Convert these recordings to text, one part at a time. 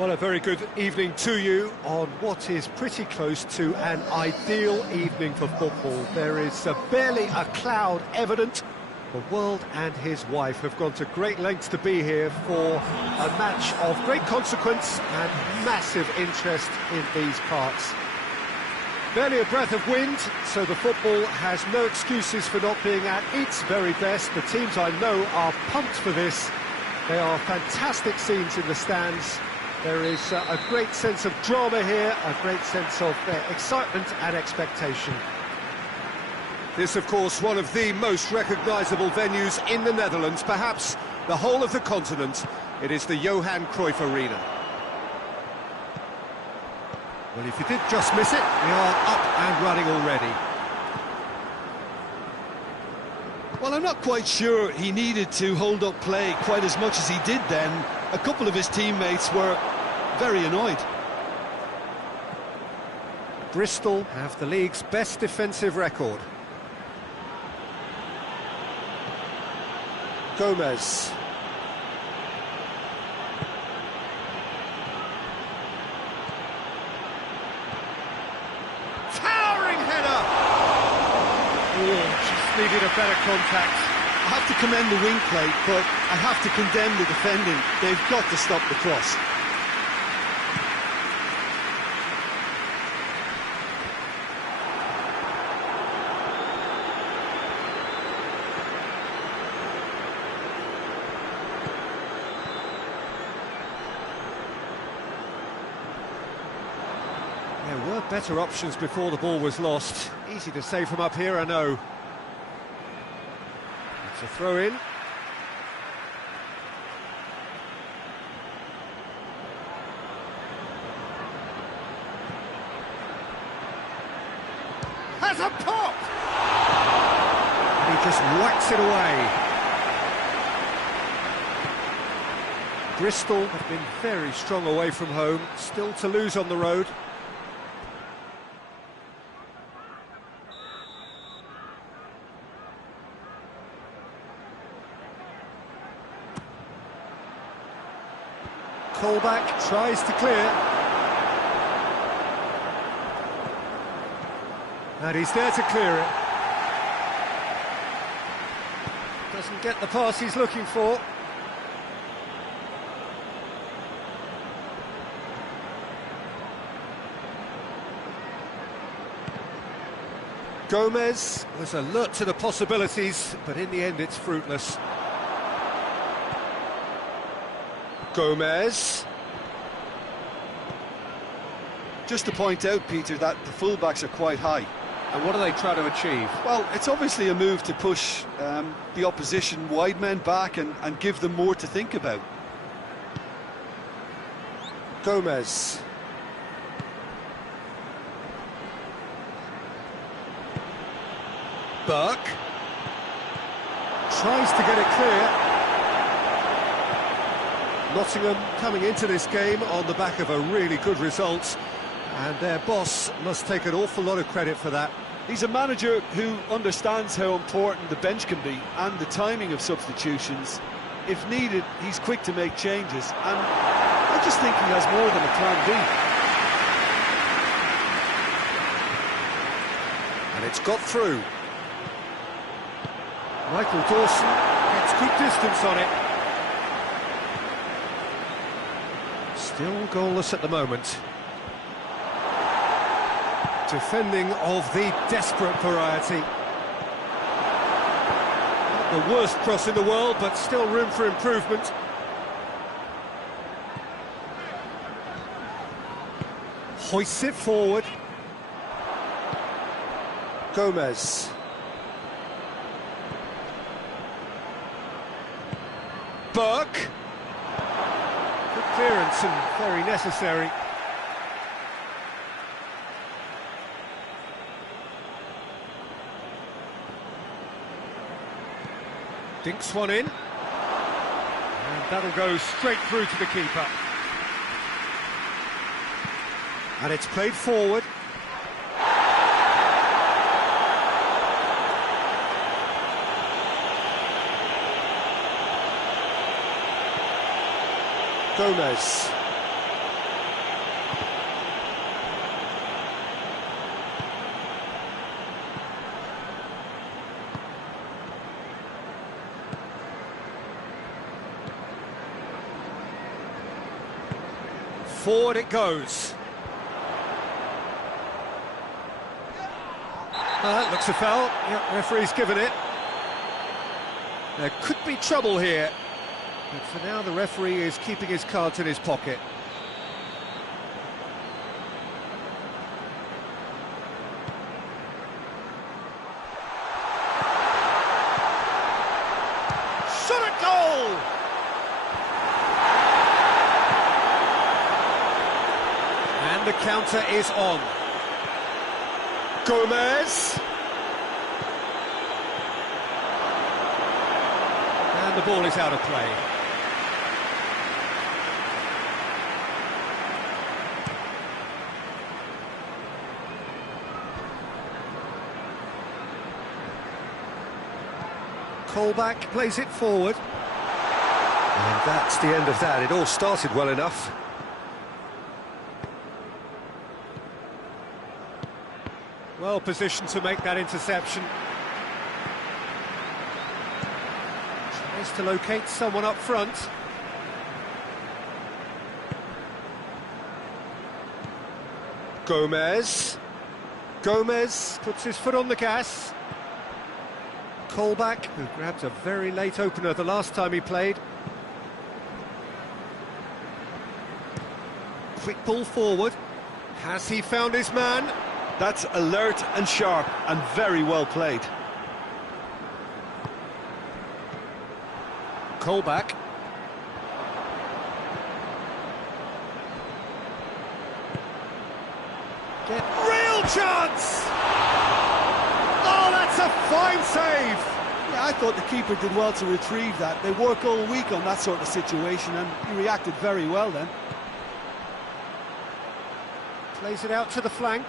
Well, a very good evening to you on what is pretty close to an ideal evening for football. There is barely a cloud evident. The world and his wife have gone to great lengths to be here for a match of great consequence and massive interest in these parts. Barely a breath of wind, so the football has no excuses for not being at its very best. The teams I know are pumped for this. They are fantastic scenes in the stands. There is a great sense of drama here, a great sense of excitement and expectation. This, of course, one of the most recognisable venues in the Netherlands, perhaps the whole of the continent. It is the Johan Cruyff Arena. Well, if you did just miss it, we are up and running already. Well, I'm not quite sure he needed to hold up play quite as much as he did then. A couple of his teammates were very annoyed. Bristol have the league's best defensive record. Gomez. Towering header! Oh, just needed a better contact. I have to commend the wing play, but I have to condemn the defending. They've got to stop the cross. There were better options before the ball was lost. Easy to say from up here, I know. It's a throw-in. Has a pop! And he just whacks it away. Bristol have been very strong away from home, still to lose on the road. Callback tries to clear. And he's there to clear it. Doesn't get the pass he's looking for. Gomez was alert to the possibilities, but in the end it's fruitless. Gomez. Just to point out, Peter, that the fullbacks are quite high. And what are they trying to achieve? Well, it's obviously a move to push the opposition wide men back and give them more to think about. Gomez. Burke. Tries to get it clear. Nottingham coming into this game on the back of a really good result, and their boss must take an awful lot of credit for that. He's a manager who understands how important the bench can be and the timing of substitutions. If needed, he's quick to make changes, and I just think he has more than a plan B. And it's got through. Michael Dawson gets good distance on it. Still goalless at the moment. Defending of the desperate variety. Not the worst cross in the world, but still room for improvement. Hoists it forward. Gomez. Burke. Good clearance and very necessary. Dinks one in. And that'll go straight through to the keeper. And it's played forward. Gomez. Forward it goes. Looks a foul. Yeah, referee's given it. There could be trouble here. But for now, the referee is keeping his cards in his pocket. Shot at goal! And the counter is on. Gomez. And the ball is out of play. Colback plays it forward. And that's the end of that. It all started well enough. Well positioned to make that interception. Tries to locate someone up front. Gomez. Gomez puts his foot on the gas. Colback, who grabbed a very late opener the last time he played. Quick ball forward. Has he found his man? That's alert and sharp and very well played. Colback. Real chance! Oh, that's a fine save! Yeah, I thought the keeper did well to retrieve that. They work all week on that sort of situation and he reacted very well then. Plays it out to the flank.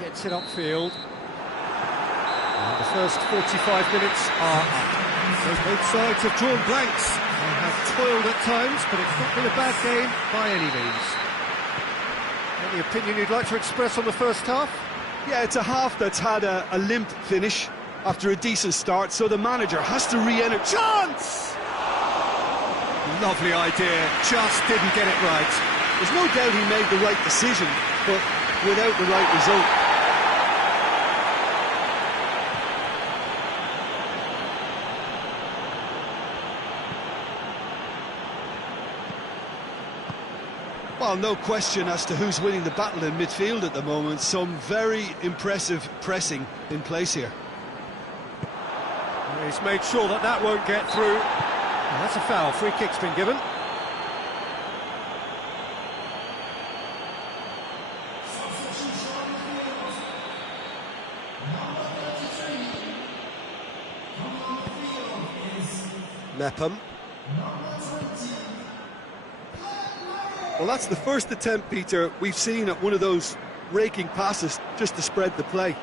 Gets it upfield. And the first 45 minutes are up. So both sides have drawn blanks. They have toiled at times, but it's not been a bad game by any means. Any opinion you'd like to express on the first half? Yeah, it's a half that's had a limp finish after a decent start, so the manager has to re-enter. Chance! Lovely idea, just didn't get it right. There's no doubt he made the right decision, but without the right result. Well, no question as to who's winning the battle in midfield at the moment. Some very impressive pressing in place here. He's made sure that that won't get through. Well, that's a foul. Free kick's been given. Mepham. Well, that's the first attempt, Peter, we've seen at one of those raking passes just to spread the play.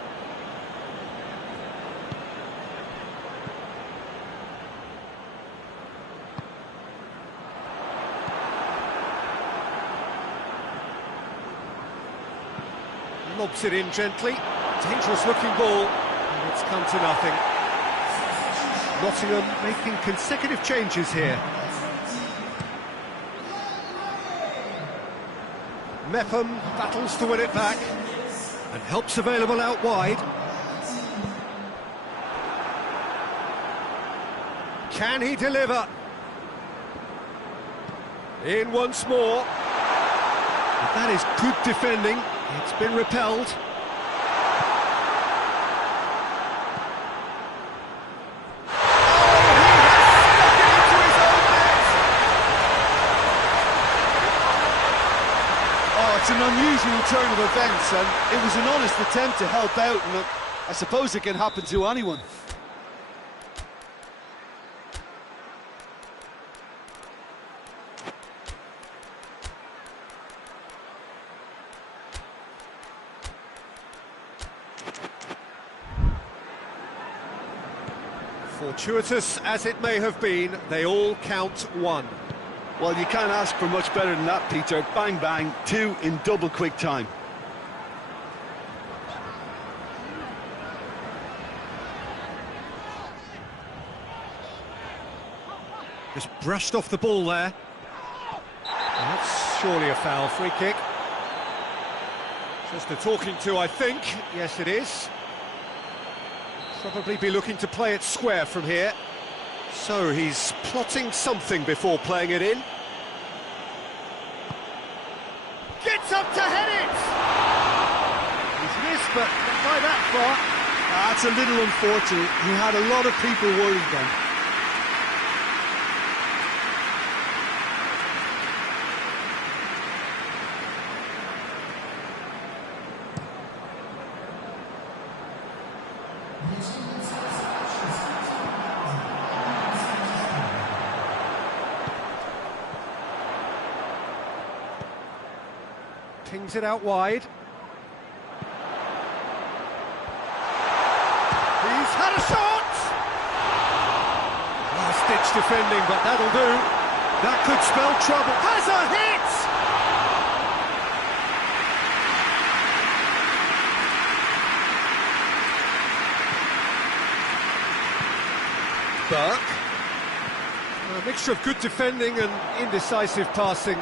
Lobs it in gently. Dangerous looking ball. And it's come to nothing. Nottingham making consecutive changes here. Mepham battles to win it back and helps available out wide. Can he deliver? In once more. But that is good defending. It's been repelled. It's an unusual turn of events, and it was an honest attempt to help out, and I suppose it can happen to anyone. Fortuitous as it may have been, they all count one. Well, you can't ask for much better than that, Peter. Bang, bang, two in double quick time. Just brushed off the ball there. That's surely a foul. Free kick. Just a talking to, I think. Yes, it is. Probably be looking to play it square from here. So he's plotting something before playing it in. Gets up to head it! He's missed, but not by that far. That's a little unfortunate. He had a lot of people worried then. Pings it out wide. He's had a shot! Last-ditch defending, but that'll do. That could spell trouble. Has a hit! Burke. A mixture of good defending and indecisive passing.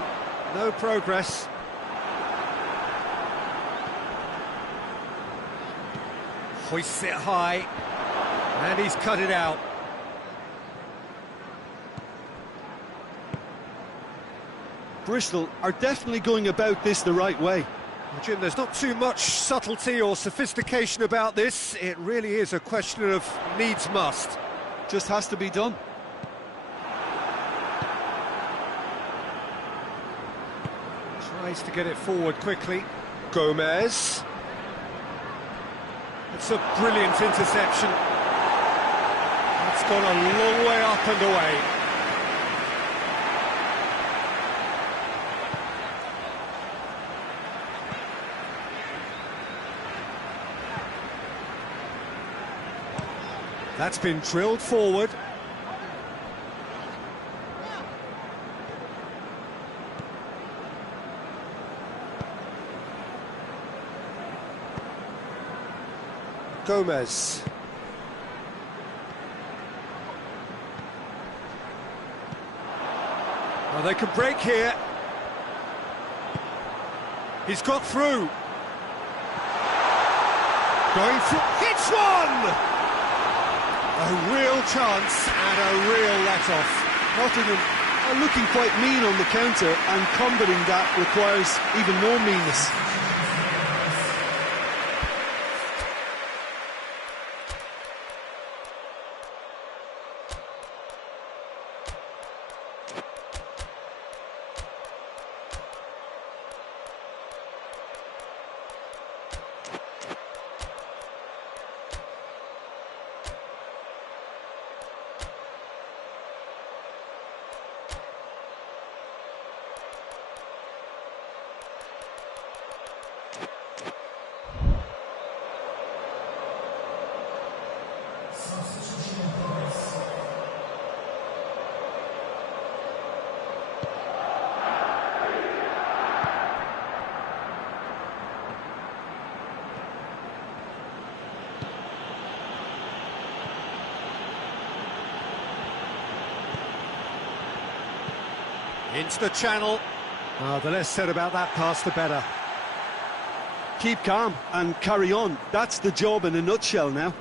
No progress. Hoists it high, and he's cut it out. Bristol are definitely going about this the right way. Well, Jim, there's not too much subtlety or sophistication about this. It really is a question of needs must. Just has to be done. Tries to get it forward quickly. Gomez. It's a brilliant interception. It's gone a long way up and away. That's been drilled forward. Gomez. Well, they can break here. He's got through. Going through. Hits one! A real chance and a real let-off. Nottingham are looking quite mean on the counter, and combating that requires even more meanness. Into the channel. The less said about that pass, the better. Keep calm and carry on. That's the job in a nutshell now.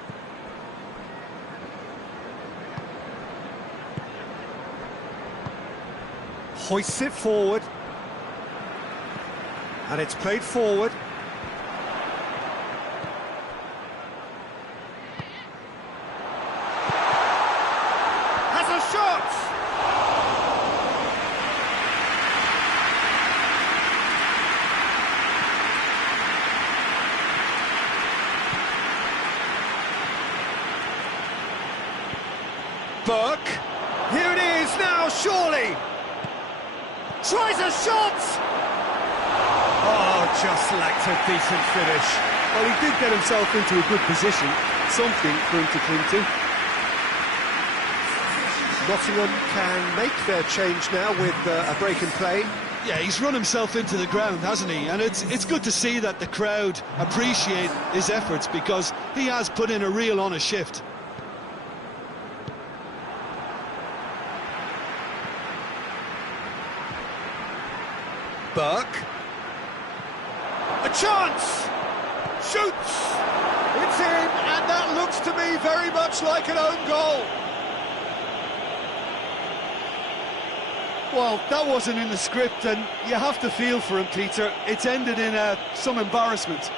Hoists it forward. And it's played forward. Has a shot! Burke, here it is now, surely! Tries a shot! Oh, just lacked a decent finish. Well, he did get himself into a good position, something for him to cling to. Nottingham can make their change now with a break in play. Yeah, he's run himself into the ground, hasn't he? And it's good to see that the crowd appreciate his efforts, because he has put in a real honest shift. Burke. A chance! Shoots! It's in, and that looks to me very much like an own goal. Well, that wasn't in the script, and you have to feel for him, Peter. It's ended in some embarrassment.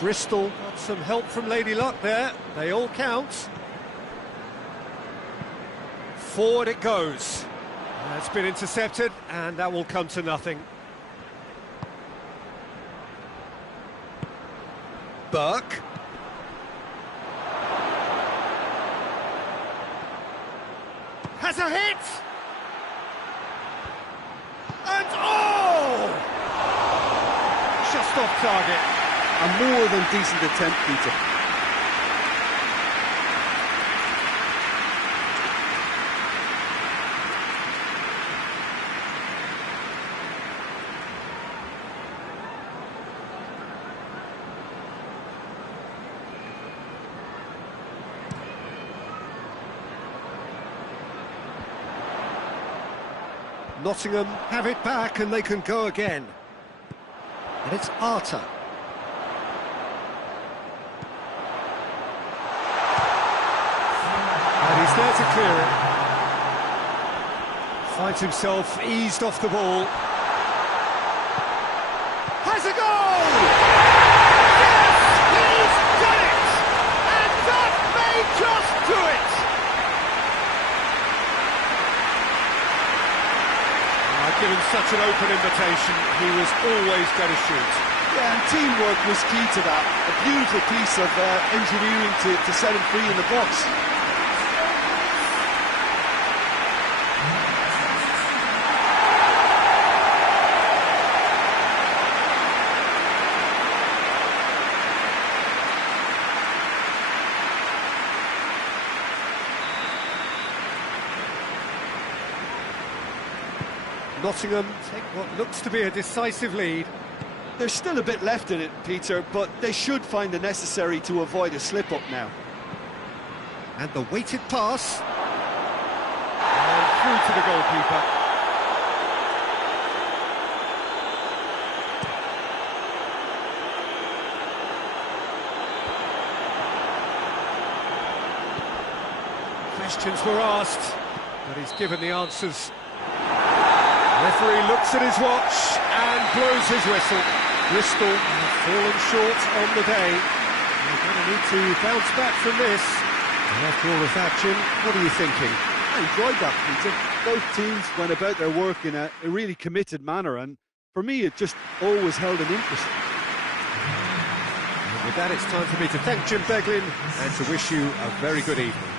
Bristol got some help from Lady Luck there. They all count. Forward it goes. That's been intercepted, and that will come to nothing. Burke. Has a hit! And oh! Just off target. A more than decent attempt, Peter. Nottingham have it back and they can go again. And it's Arter. And he's there to clear it. Finds himself eased off the ball. Has a goal! Yes, he's done it! And that may just do it! Given such an open invitation, he was always going to shoot. Yeah, and teamwork was key to that. A beautiful piece of engineering to set him free in the box. Nottingham take what looks to be a decisive lead. There's still a bit left in it, Peter, but they should find the necessary to avoid a slip-up now. And the weighted pass. And through to the goalkeeper. Questions were asked, but he's given the answers. Referee looks at his watch and blows his whistle. Bristol have fallen short on the day. They're going to need to bounce back from this. And after all of that, Jim, what are you thinking? I enjoyed that, Peter. Both teams went about their work in a really committed manner, and for me, it just always held an interest. And with that, it's time for me to thank Jim Beglin and to wish you a very good evening.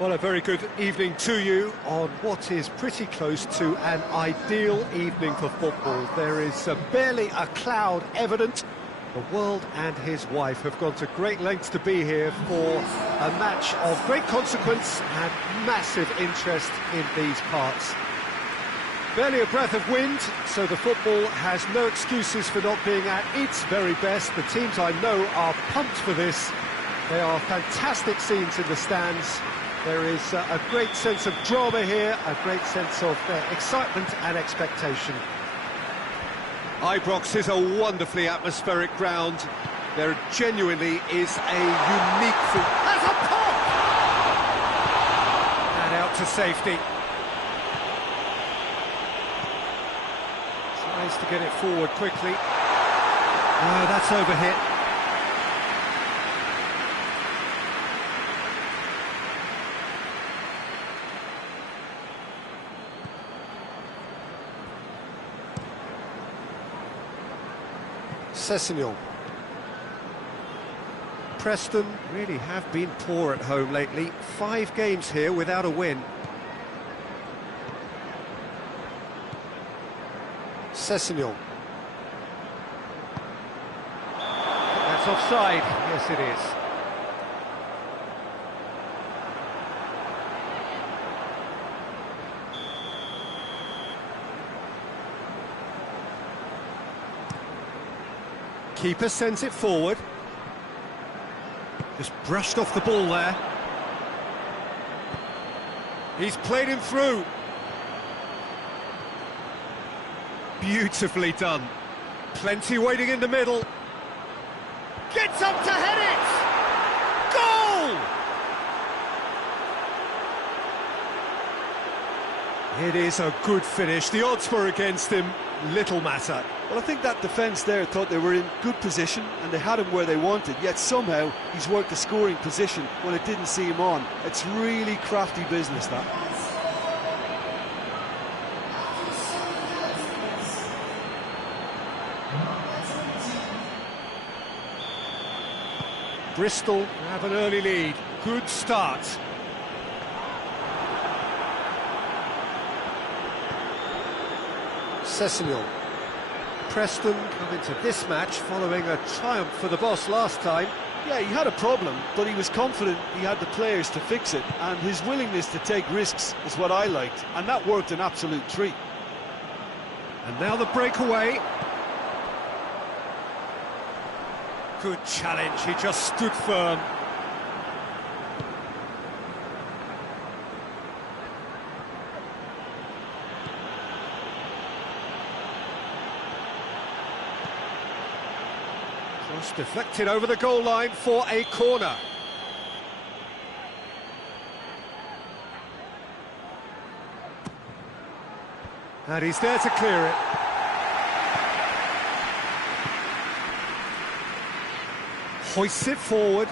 Well, a very good evening to you on what is pretty close to an ideal evening for football. There is barely a cloud evident. The world and his wife have gone to great lengths to be here for a match of great consequence and massive interest in these parts. Barely a breath of wind, so the football has no excuses for not being at its very best. The teams I know are pumped for this. There are fantastic scenes in the stands. There is a great sense of drama here, a great sense of excitement and expectation. Ibrox is a wonderfully atmospheric ground. There genuinely is a unique feel. Has a pop! And out to safety. Tries to get it forward quickly. Oh, that's overhit. Sessignon. Preston really have been poor at home lately. 5 games here without a win. Sessignon. That's offside. Yes, it is. Keeper sends it forward. Just brushed off the ball there. He's played him through. Beautifully done. Plenty waiting in the middle. Gets up to head it! Goal! It is a good finish. The odds were against him. Little matter. Well, I think that defence there thought they were in good position and they had him where they wanted, yet somehow he's worked the scoring position when it didn't see him on. It's really crafty business, that. Bristol have an early lead. Good start. Sessignon. Preston come into this match following a triumph for the boss last time. Yeah, he had a problem, but he was confident he had the players to fix it, and his willingness to take risks is what I liked, and that worked an absolute treat. And now the breakaway. Good challenge, he just stood firm. Cross deflected over the goal line for a corner. And he's there to clear it. Hoists it forward.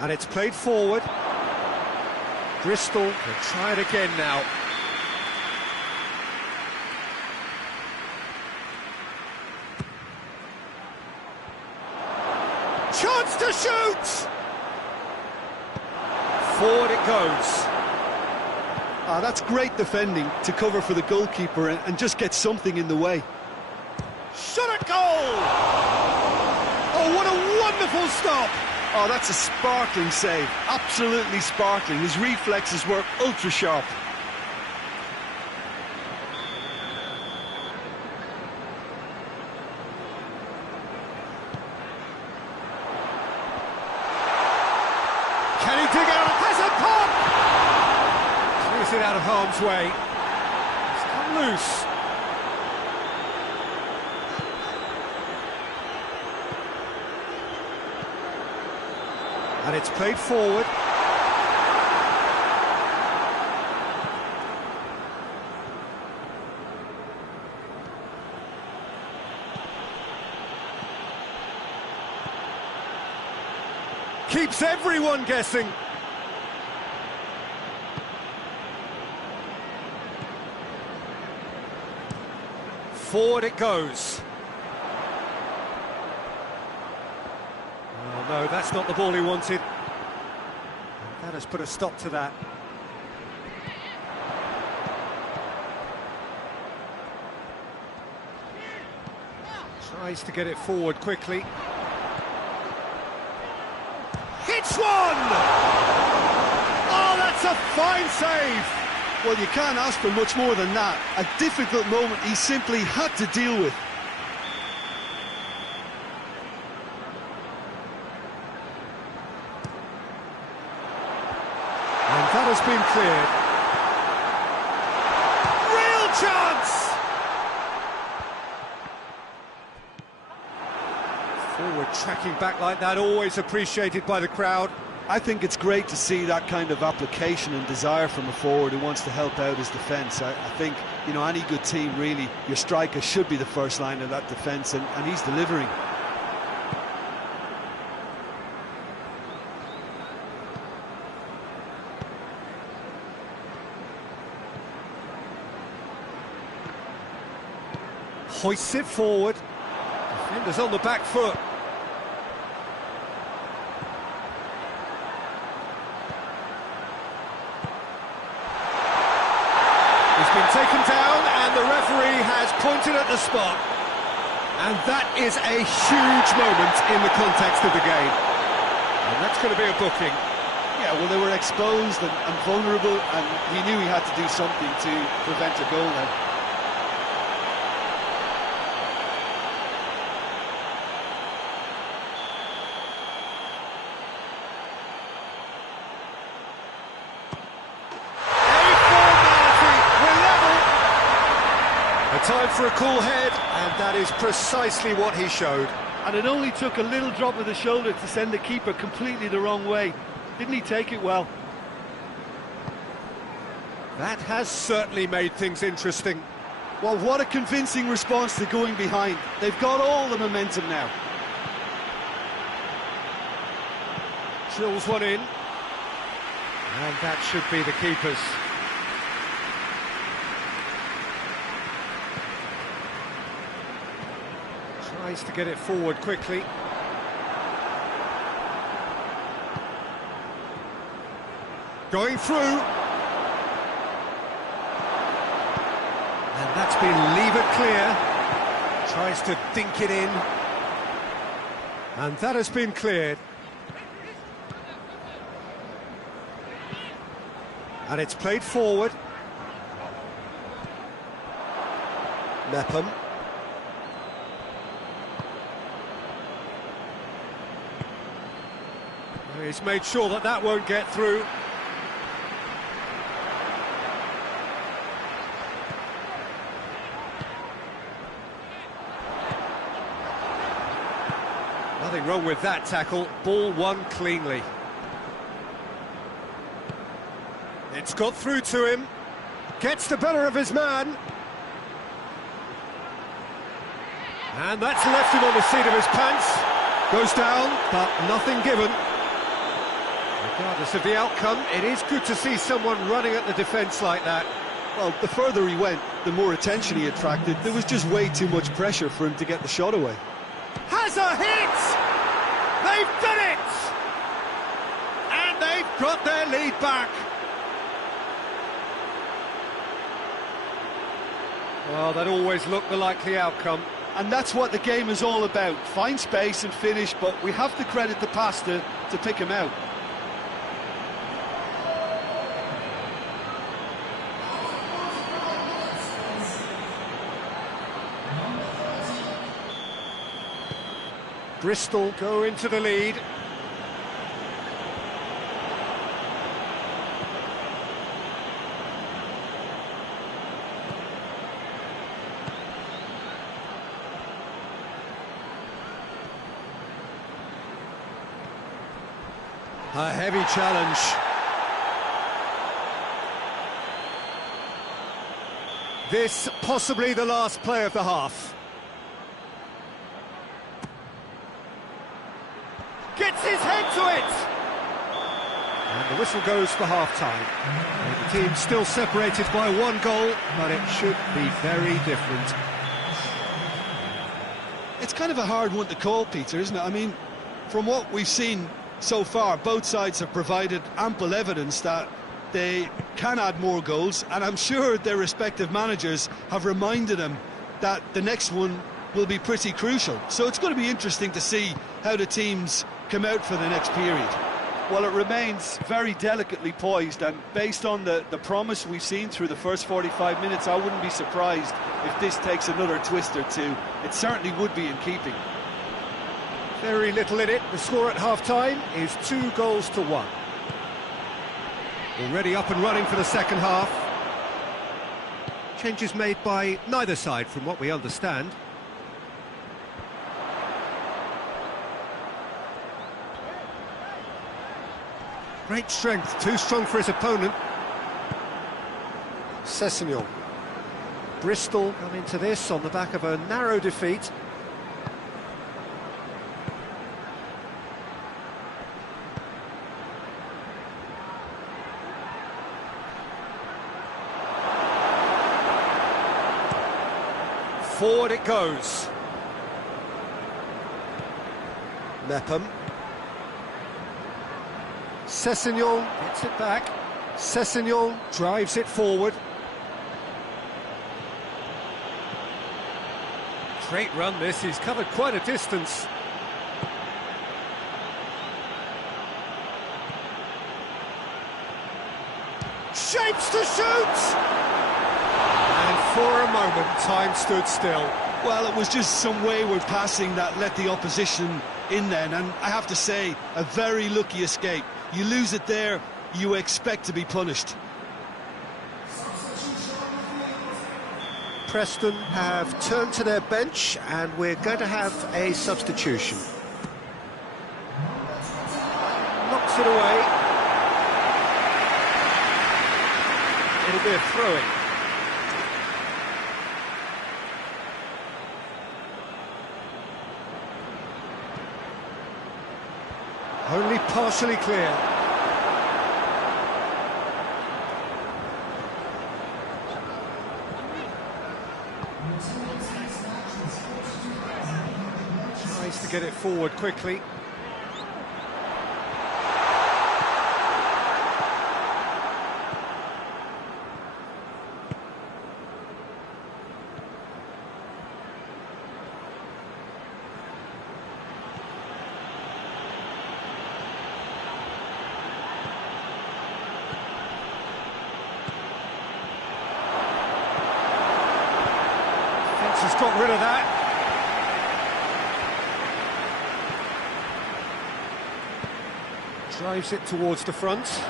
And it's played forward. Bristol will try it again now. Chance to shoot! Forward it goes. That's great defending to cover for the goalkeeper and just get something in the way. Shot at goal! Oh, what a wonderful stop! Oh, that's a sparkling save. Absolutely sparkling. His reflexes were ultra sharp. Can he dig out? Has a pop! Clears it out of harm's way. It's come loose. And it's played forward. Keeps everyone guessing. Forward it goes. Oh, no, that's not the ball he wanted. That has put a stop to that. Tries to get it forward quickly. Hits one! Oh, that's a fine save! Well, you can't ask for much more than that. A difficult moment he simply had to deal with. And that has been cleared. Real chance! Forward tracking back like that, always appreciated by the crowd. I think it's great to see that kind of application and desire from a forward who wants to help out his defence. I think, you know, any good team, really, your striker should be the first line of that defence, and he's delivering. Hoists it forward. Defender's on the back foot. He's been taken down and the referee has pointed at the spot. And that is a huge moment in the context of the game. And that's going to be a booking. Yeah, well, they were exposed and vulnerable, and he knew he had to do something to prevent a goal then. Time for a cool head, and that is precisely what he showed. And it only took a little drop of the shoulder to send the keeper completely the wrong way. Didn't he take it well? That has certainly made things interesting. Well, what a convincing response to going behind. They've got all the momentum now. Drills one in. And that should be the keeper's. Tries to get it forward quickly. Going through. And that's been levered clear. Tries to dink it in. And that has been cleared. And it's played forward. Mepham. He's made sure that that won't get through. Nothing wrong with that tackle. Ball won cleanly. It's got through to him. Gets the better of his man. And that's left him on the seat of his pants. Goes down, but nothing given. Regardless of the outcome, it is good to see someone running at the defence like that. Well, the further he went, the more attention he attracted. There was just way too much pressure for him to get the shot away. Has a hit! They've done it! And they've got their lead back. Well, that always looked the likely outcome. And that's what the game is all about. Find space and finish, but we have to credit the pass to pick him out. Bristol go into the lead. A heavy challenge. This possibly the last play of the half. Gets his head to it! And the whistle goes for half-time. The team still separated by one goal, but it should be very different. It's kind of a hard one to call, Peter, isn't it? I mean, From what we've seen so far, both sides have provided ample evidence that they can add more goals, and I'm sure their respective managers have reminded them that the next one will be pretty crucial. So it's going to be interesting to see how the teams come out for the next period. Well, it remains very delicately poised, and based on the promise we've seen through the first 45 minutes, I wouldn't be surprised if this takes another twist or two. It certainly would be in keeping. Very little in it. The score at half-time is 2-1. Already up and running for the second half. Changes made by neither side, from what we understand. Great strength, too strong for his opponent. Sessegnon. Bristol come into this on the back of a narrow defeat. Forward it goes. Mepham. Sessegnon gets it back. Sessegnon drives it forward. Great run this, he's covered quite a distance. Shapes to shoot! And for a moment, time stood still. Well, it was just some wayward passing that let the opposition in then, and I have to say, a very lucky escape. You lose it there, you expect to be punished. Preston have turned to their bench, and we're going to have a substitution. Knocks it away. It'll be a throw-in. Only partially clear. Tries to get it forward quickly. Has got rid of that. Drives it towards the front.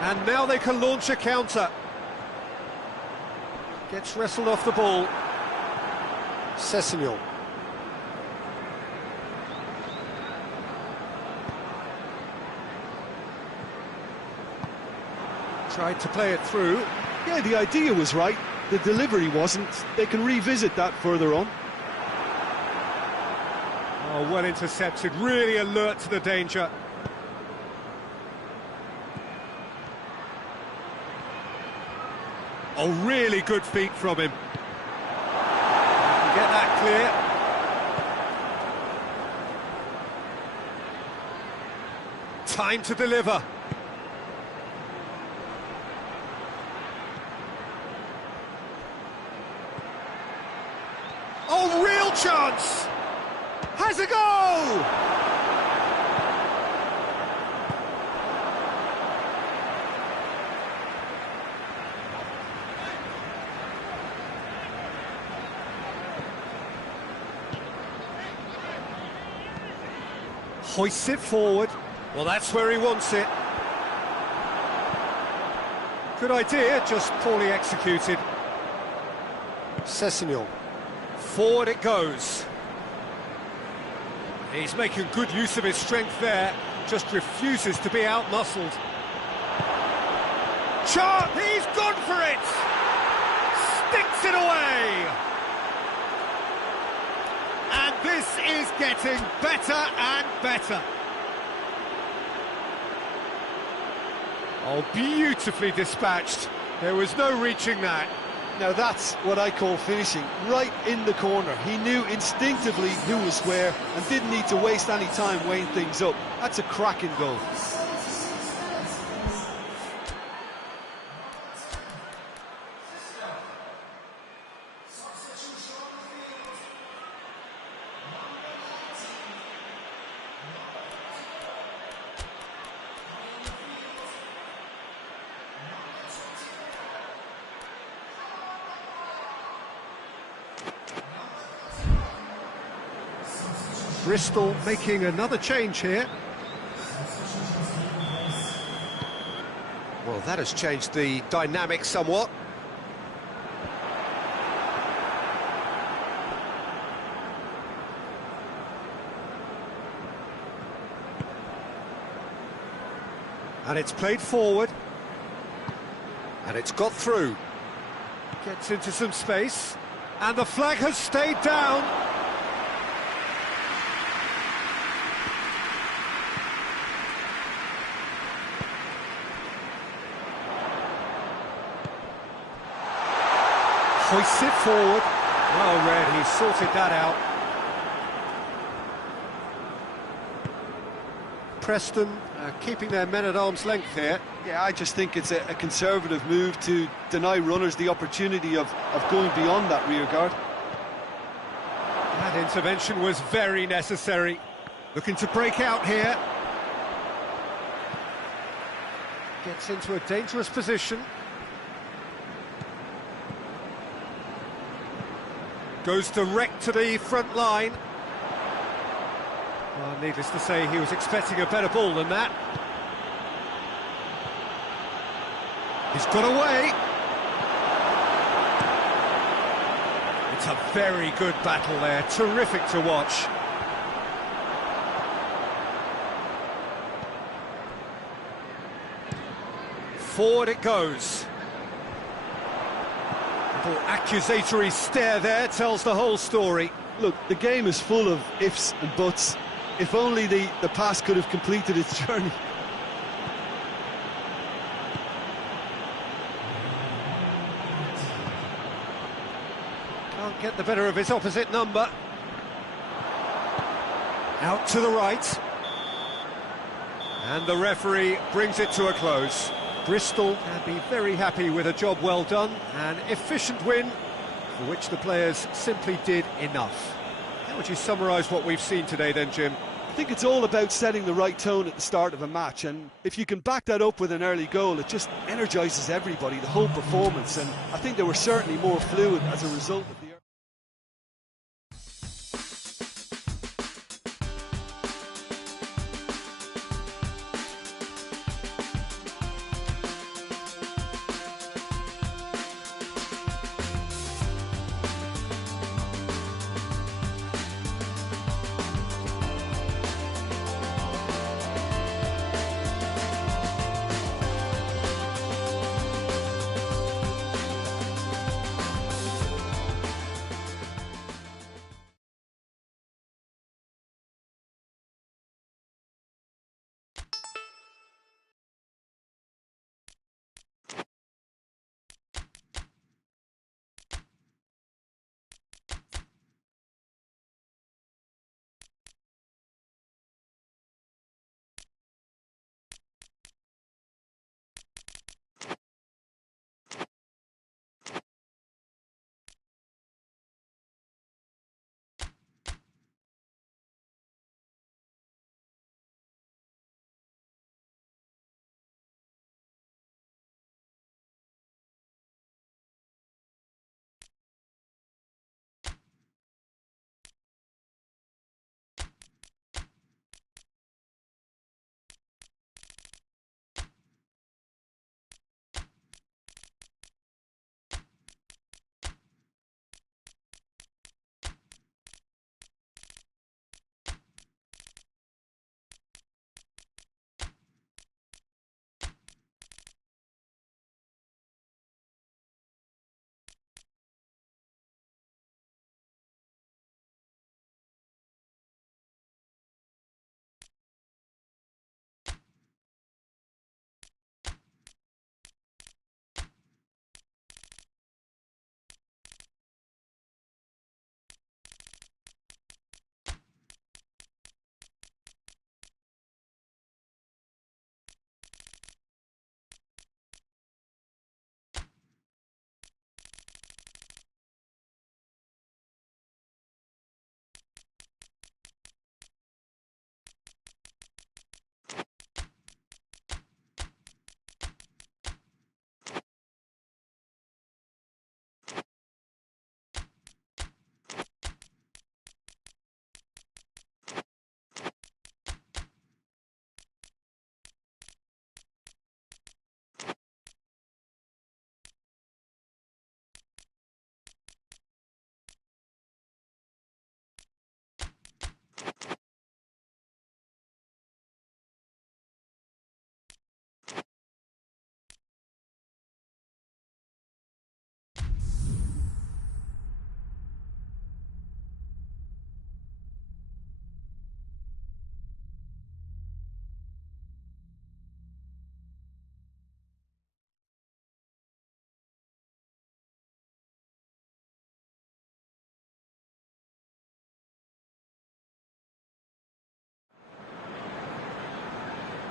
And now they can launch a counter. Gets wrestled off the ball. Sessegnon. Tried to play it through. Yeah, the idea was right. The delivery wasn't. They can revisit that further on. Oh, well intercepted, really alert to the danger. Oh, really good feet from him. Can get that clear. Time to deliver. Oh, real chance! Has a goal! Hoists it forward. Well, that's where he wants it. Good idea, just poorly executed. Sessegnon. Forward it goes. He's making good use of his strength there, just refuses to be out-muscled. Chart, he's gone for it! Sticks it away! And this is getting better and better. Oh, beautifully dispatched. There was no reaching that. Now that's what I call finishing, right in the corner. He knew instinctively who was where and didn't need to waste any time weighing things up. That's a cracking goal. Bristol making another change here. Well, that has changed the dynamic somewhat. And it's played forward. And it's got through. Gets into some space. And the flag has stayed down. Hoists it forward. Well read, he's sorted that out. Preston keeping their men at arm's length here. Yeah, I just think it's a conservative move to deny runners the opportunity of going beyond that rear guard. That intervention was very necessary. Looking to break out here. Gets into a dangerous position. Goes direct to the front line. Well, needless to say, he was expecting a better ball than that. He's got away. It's a very good battle there, terrific to watch. Forward it goes. Little accusatory stare there tells the whole story. Look, the game is full of ifs and buts. If only the pass could have completed its journey. Can't get the better of his opposite number. Out to the right. And the referee brings it to a close. Bristol can be very happy with a job well done. An efficient win for which the players simply did enough. How would you summarise what we've seen today then, Jim? I think it's all about setting the right tone at the start of a match, and if you can back that up with an early goal, it just energises everybody, the whole performance, and I think they were certainly more fluid as a result of the...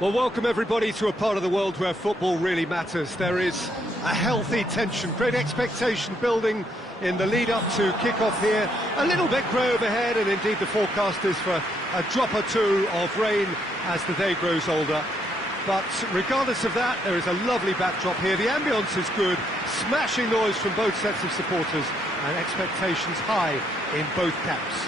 Well, welcome everybody to a part of the world where football really matters. There is a healthy tension, great expectation building in the lead-up to kick-off here. A little bit grey overhead, and indeed the forecast is for a drop or two of rain as the day grows older. But regardless of that, there is a lovely backdrop here. The ambience is good, smashing noise from both sets of supporters, and expectations high in both camps.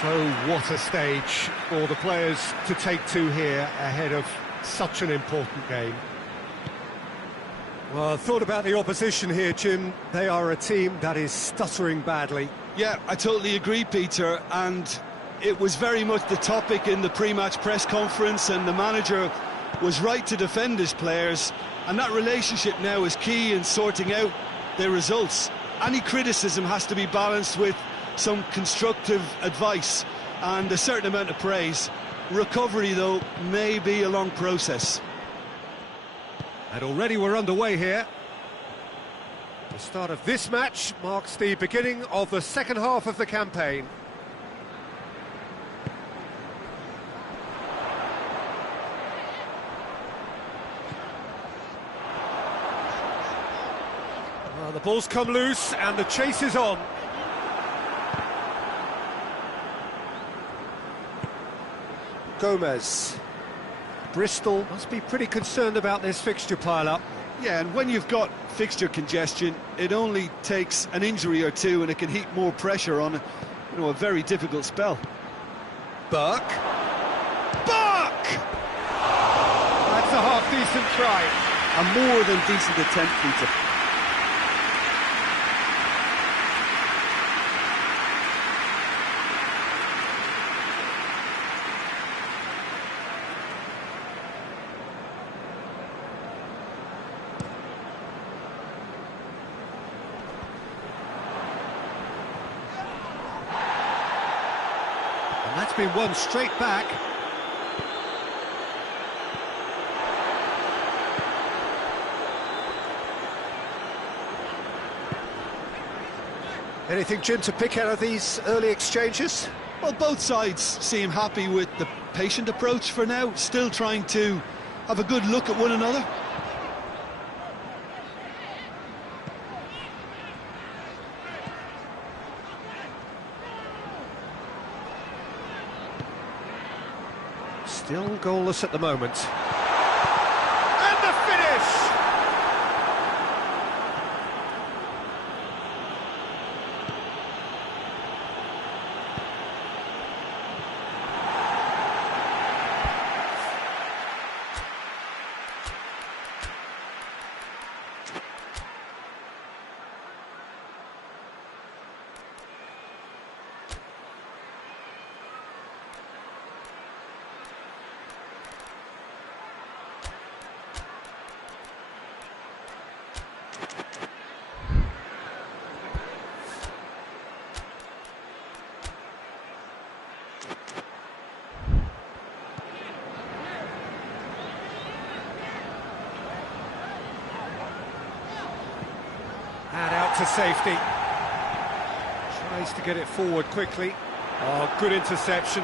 So what a stage for the players to take to here ahead of such an important game. Well, I thought about the opposition here, Jim. They are a team that is stuttering badly. Yeah, I totally agree, Peter, and it was very much the topic in the pre-match press conference, and the manager was right to defend his players, and that relationship now is key in sorting out their results. Any criticism has to be balanced with some constructive advice and a certain amount of praise. Recovery, though, may be a long process. And already we're underway here. The start of this match marks the beginning of the second half of the campaign. Well, the ball's come loose and the chase is on. Gomez. Bristol must be pretty concerned about this fixture pile-up. Yeah, and when you've got fixture congestion, it only takes an injury or two and it can heap more pressure on a very difficult spell. Burke. Burke! That's a half-decent try. A more than decent attempt, Peter. That's been won straight back. Anything, Jim, to pick out of these early exchanges? Well, both sides seem happy with the patient approach for now, still trying to have a good look at one another. Still goalless at the moment. And the finish! And out to safety. Tries to get it forward quickly. Oh, good interception.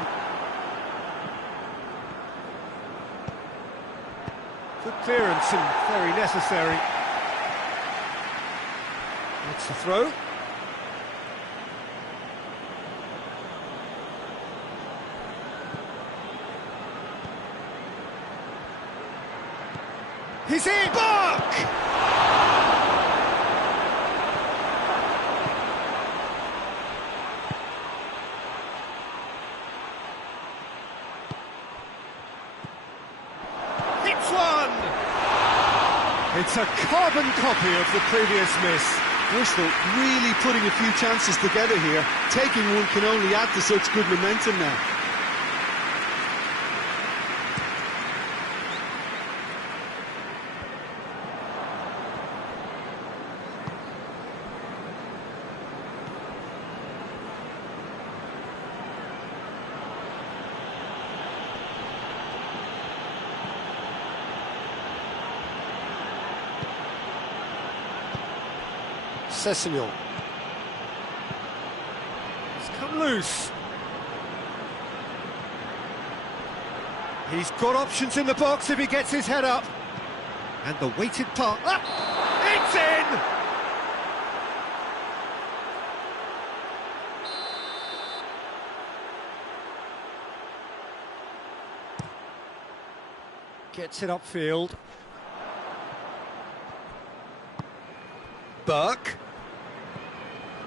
Good clearance and very necessary. That's the throw. He's in! Buck! It's a carbon copy of the previous miss. Bristol really putting a few chances together here. Taking one can only add to such good momentum now. Sessegnon. It's come loose. He's got options in the box if he gets his head up. And the weighted pass. Ah, it's in! Gets it upfield. Burke.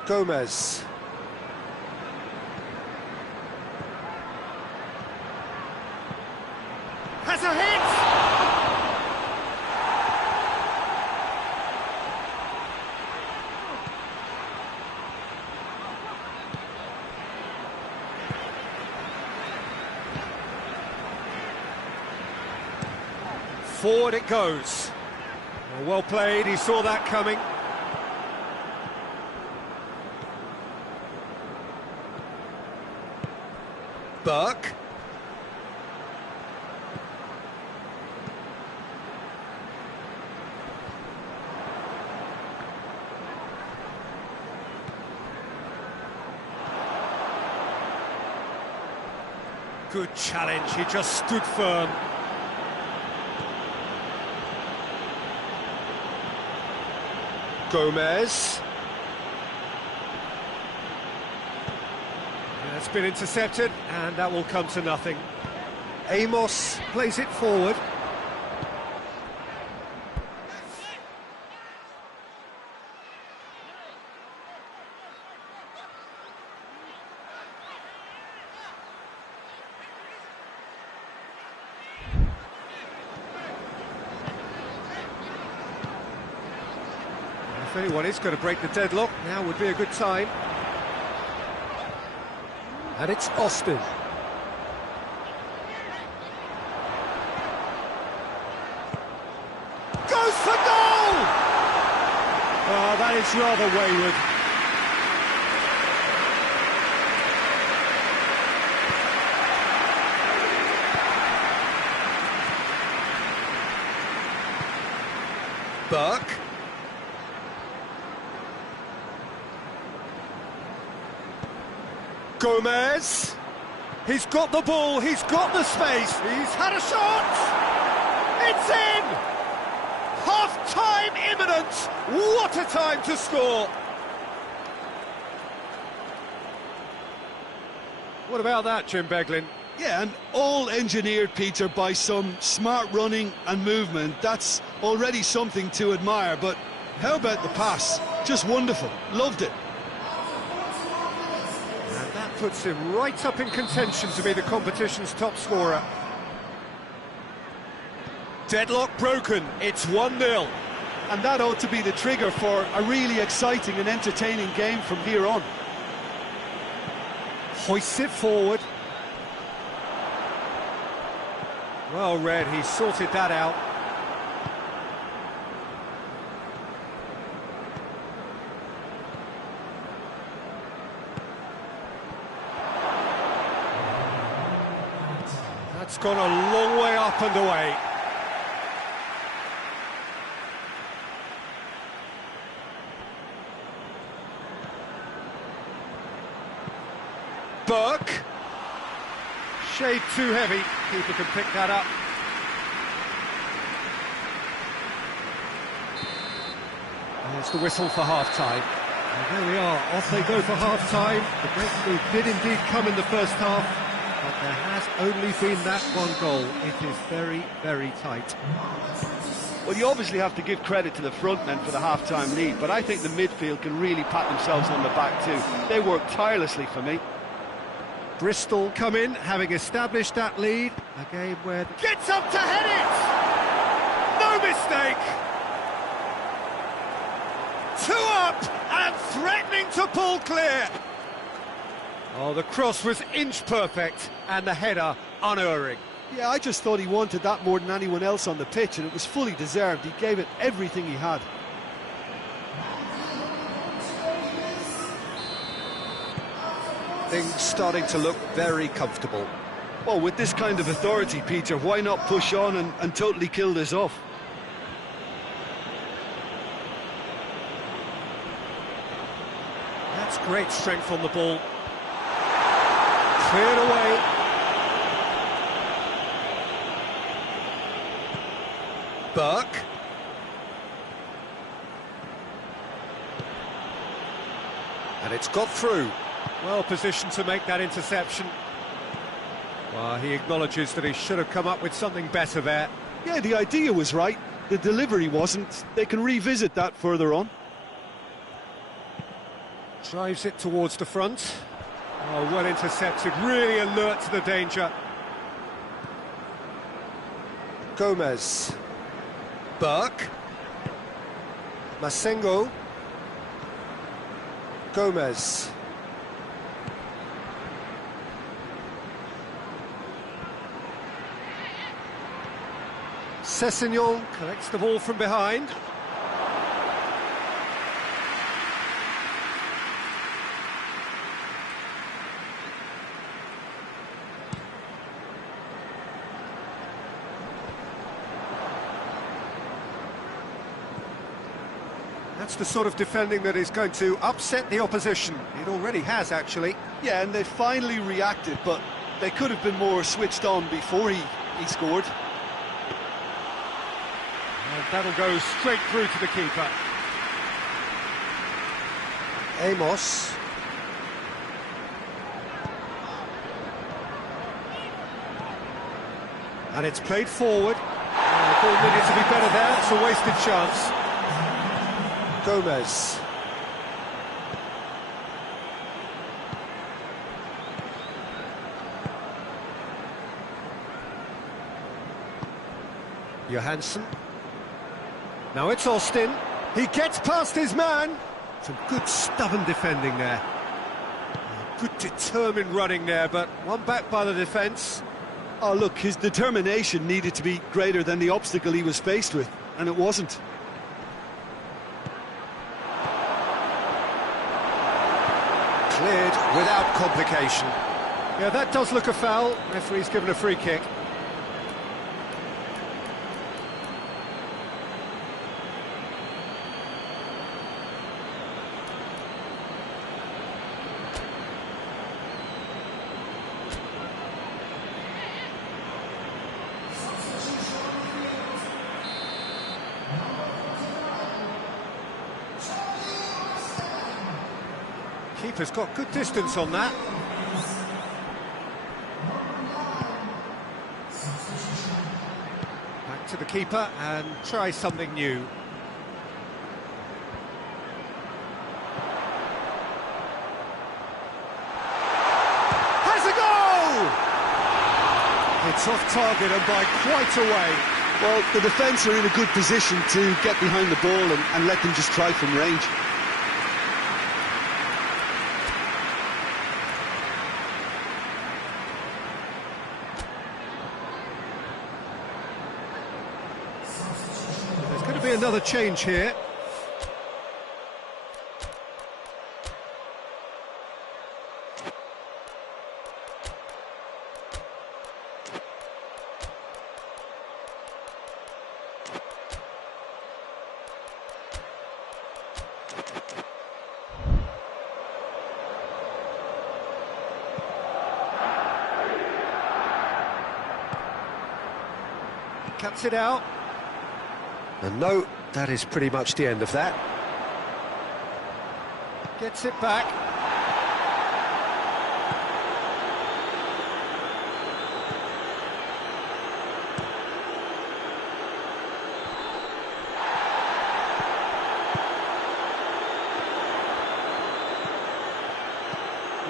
Gomez. Has a hit! Forward it goes. Well played, he saw that coming. Burke. Good challenge, he just stood firm. Gomez. That's been intercepted, and that will come to nothing. Amos plays it forward. If anyone is going to break the deadlock, now would be a good time. And it's Austin. Goes for goal! Oh, that is rather wayward. Burke. Gomez, he's got the ball, he's got the space, he's had a shot! It's in! Half-time imminent! What a time to score! What about that, Jim Beglin? Yeah, and all engineered, Peter, by some smart running and movement. That's already something to admire, but how about the pass? Just wonderful, loved it. Puts him right up in contention to be the competition's top scorer. Deadlock broken, it's 1-0. And that ought to be the trigger for a really exciting and entertaining game from here on. Hoists it forward. Well read, he sorted that out. It's gone a long way up and away. Burke. Shade too heavy. Keeper can pick that up. There's the whistle for half-time. And there we are, off they go for half-time. The breakthrough did indeed come in the first half. But there has only been that one goal. It is very, very tight. Well, you obviously have to give credit to the front men for the half-time lead, but I think the midfield can really pat themselves on the back too. They work tirelessly for me. Bristol come in, having established that lead. A game where... Gets up to head it! No mistake! 2 up and threatening to pull clear! Oh, the cross was inch perfect and the header unerring. Yeah, I just thought he wanted that more than anyone else on the pitch, and it was fully deserved. He gave it everything he had. Things starting to look very comfortable. Well, with this kind of authority, Peter, why not push on and totally kill this off? That's great strength on the ball. Cleared away. And it's got through. Well positioned to make that interception. Well, he acknowledges that he should have come up with something better there. Yeah, the idea was right, the delivery wasn't. They can revisit that further on. Drives it towards the front. Oh, well intercepted, really alert to the danger. Gomez. Burke. Masengo. Gomez. Sessegnon Collects the ball from behind. That's the sort of defending that is going to upset the opposition. It already has, actually. Yeah, and they finally reacted, but they could have been more switched on before he scored. And that'll go straight through to the keeper. Amos. And it's played forward. The ball needed to be better there. It's a wasted chance. Gomez. Johansson. Now it's Austin. He gets past his man. Some good stubborn defending there. Good determined running there, but one back by the defence. Oh, look, his determination needed to be greater than the obstacle he was faced with, and it wasn't. Cleared without complication. Yeah, that does look a foul. Referee's given a free kick. Keeper's got good distance on that. Back to the keeper and try something new. Has a goal! It's off target and by quite a way. Well, the defence are in a good position to get behind the ball and let them just try from range. There's going to be another change here. Cuts it out. And no, that is pretty much the end of that. Gets it back.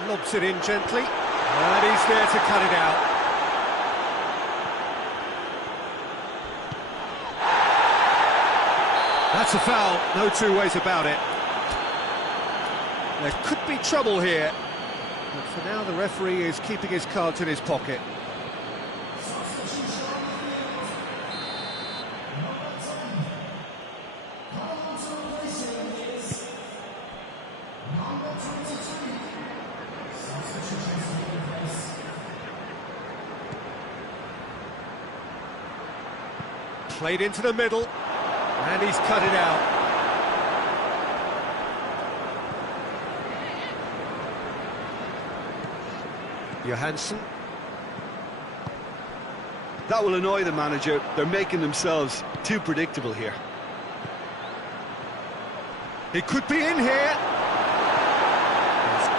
Lobs it in gently. And he's there to cut it out. That's a foul, no two ways about it. There could be trouble here, but for now the referee is keeping his cards in his pocket. Played into the middle. And he's cut it out. Johansson. That will annoy the manager. They're making themselves too predictable here. He could be in here.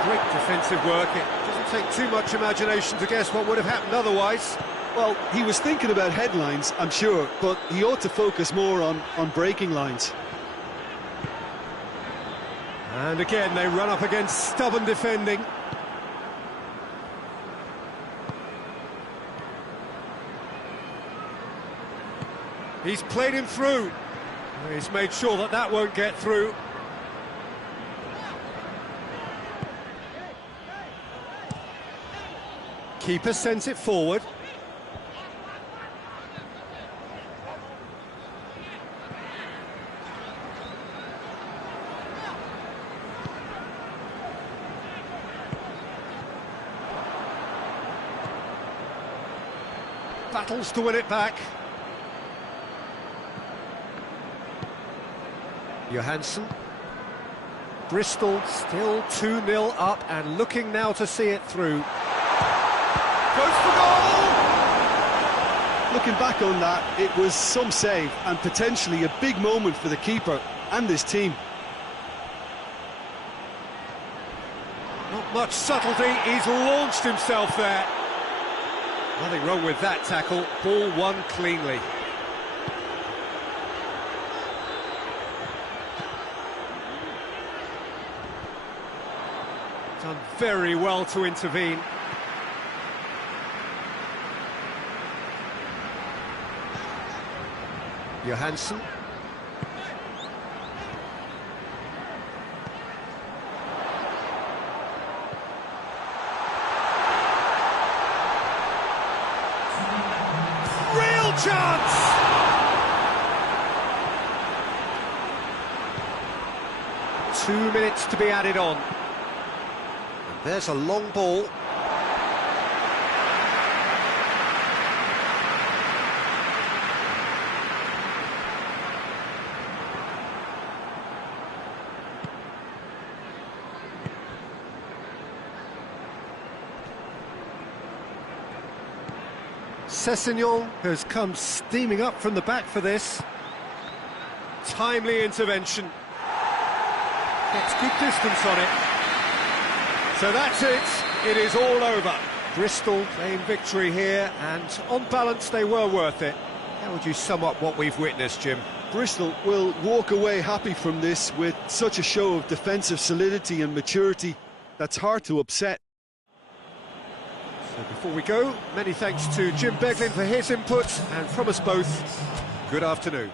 Quick defensive work. It doesn't take too much imagination to guess what would have happened otherwise. Well, he was thinking about headlines, I'm sure, but he ought to focus more on breaking lines. And again, they run up against stubborn defending. He's played him through. He's made sure that that won't get through. Keeper sends it forward. Battles to win it back. Johansson. Bristol still 2-0 up and looking now to see it through. Goes for goal! Looking back on that, it was some save and potentially a big moment for the keeper and his team. Not much subtlety, he's launched himself there. Nothing wrong with that tackle, ball won cleanly. Done very well to intervene. Johansson. Real chance! Two minutes to be added on. There's a long ball. Sessegnon has come steaming up from the back for this. Timely intervention. Gets good distance on it. So that's it, it is all over. Bristol claim victory here, and on balance they were worth it. How would you sum up what we've witnessed, Jim? Bristol will walk away happy from this with such a show of defensive solidity and maturity that's hard to upset. So before we go, many thanks to Jim Beglin for his input, and from us both, good afternoon.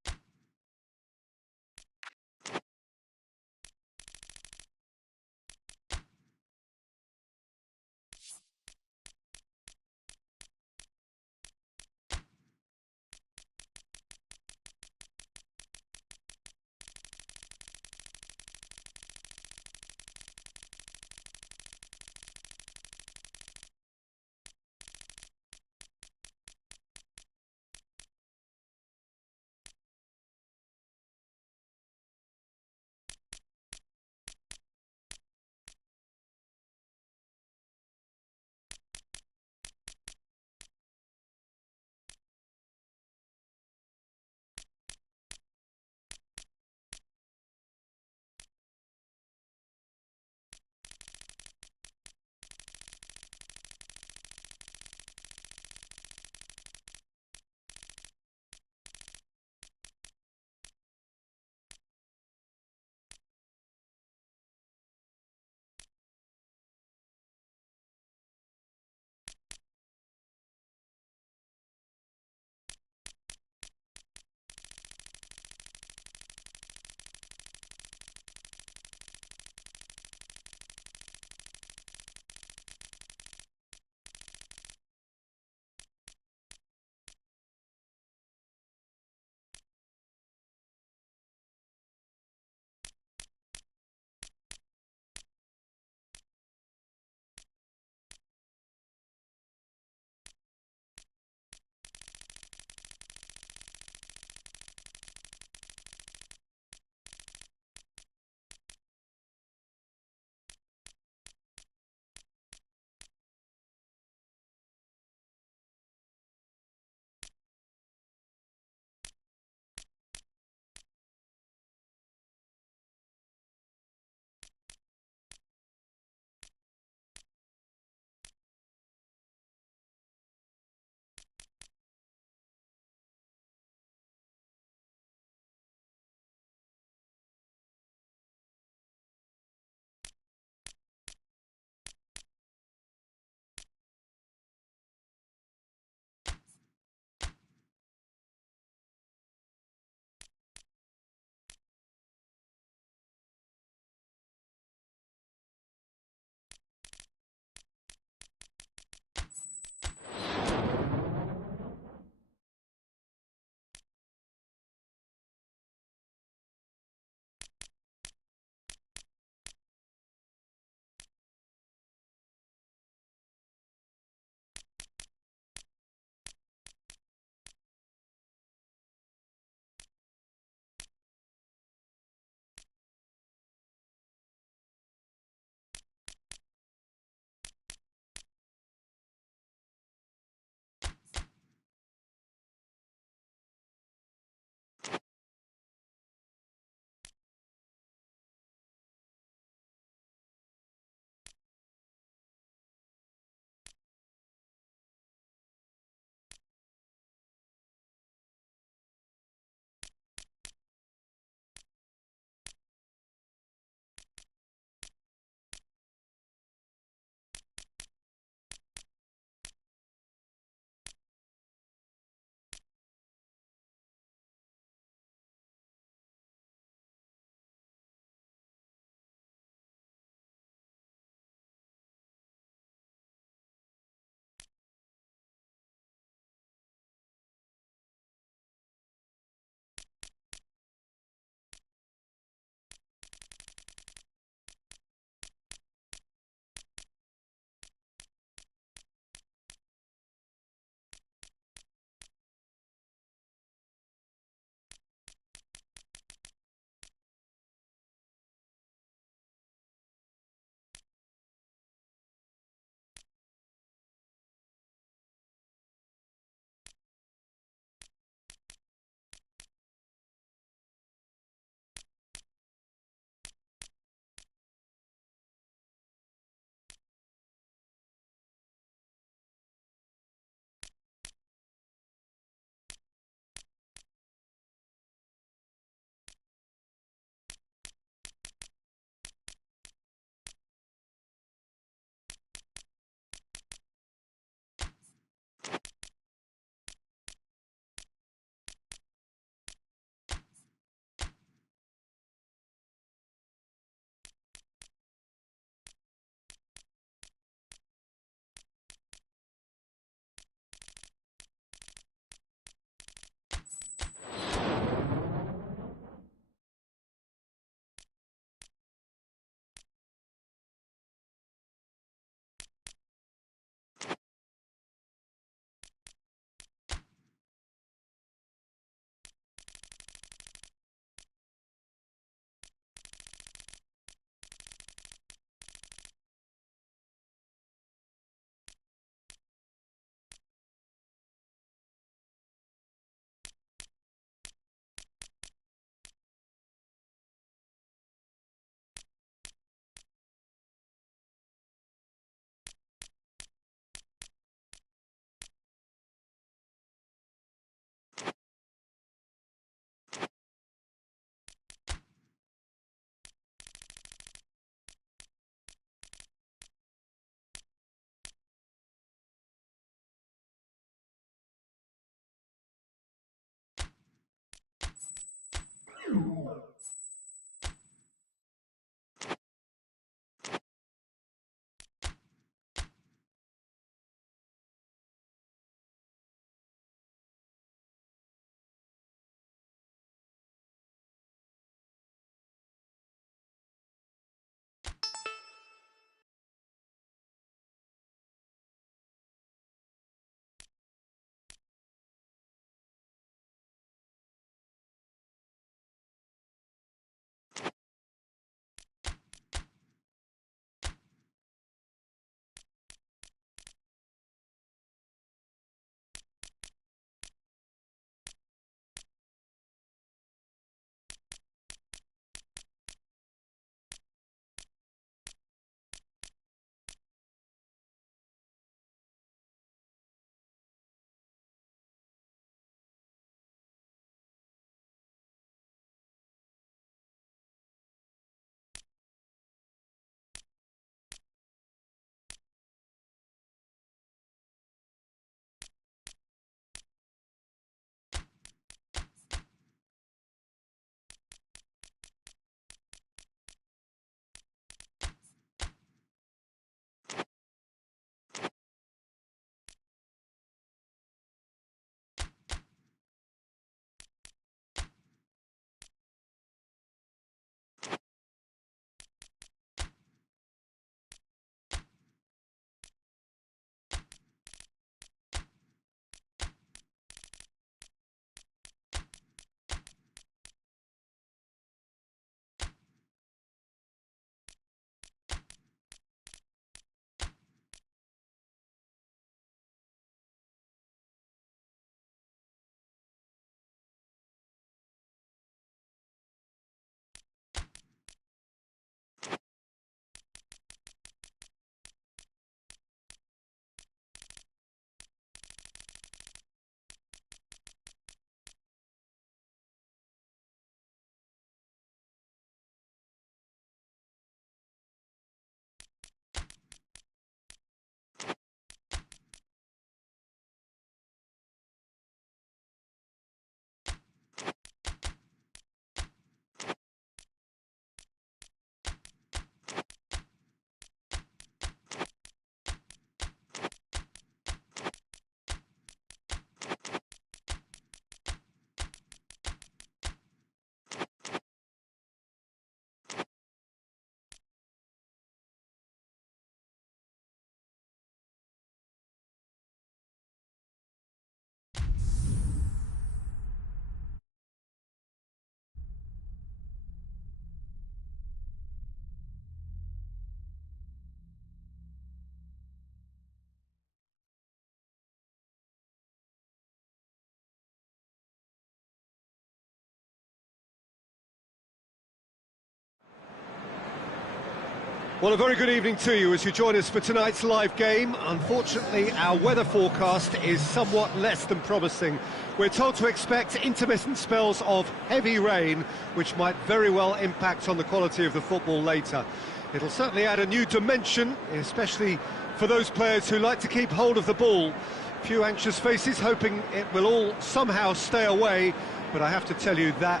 Well, a very good evening to you as you join us for tonight's live game. Unfortunately, our weather forecast is somewhat less than promising. We're told to expect intermittent spells of heavy rain, which might very well impact on the quality of the football later. It'll certainly add a new dimension, especially for those players who like to keep hold of the ball. A few anxious faces hoping it will all somehow stay away, but I have to tell you that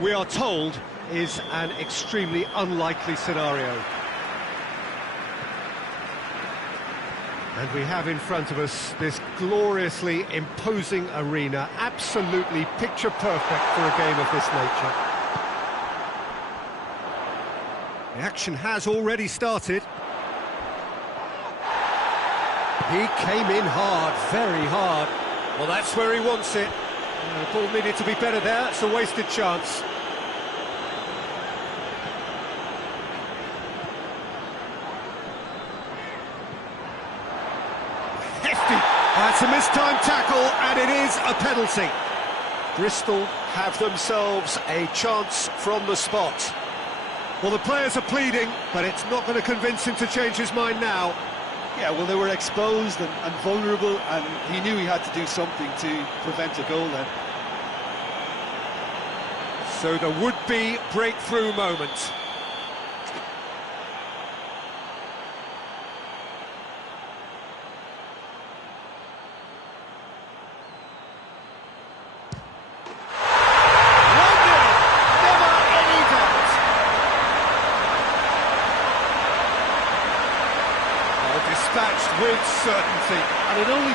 we are told is an extremely unlikely scenario. And we have in front of us this gloriously imposing arena, absolutely picture perfect for a game of this nature. The action has already started. He came in hard, very hard. Well, that's where he wants it. The ball needed to be better there, it's a wasted chance. That's a mistimed tackle, and it is a penalty. Bristol have themselves a chance from the spot. Well, the players are pleading, but it's not going to convince him to change his mind now. Yeah, well, they were exposed and vulnerable, and he knew he had to do something to prevent a goal then. So the would-be breakthrough moment.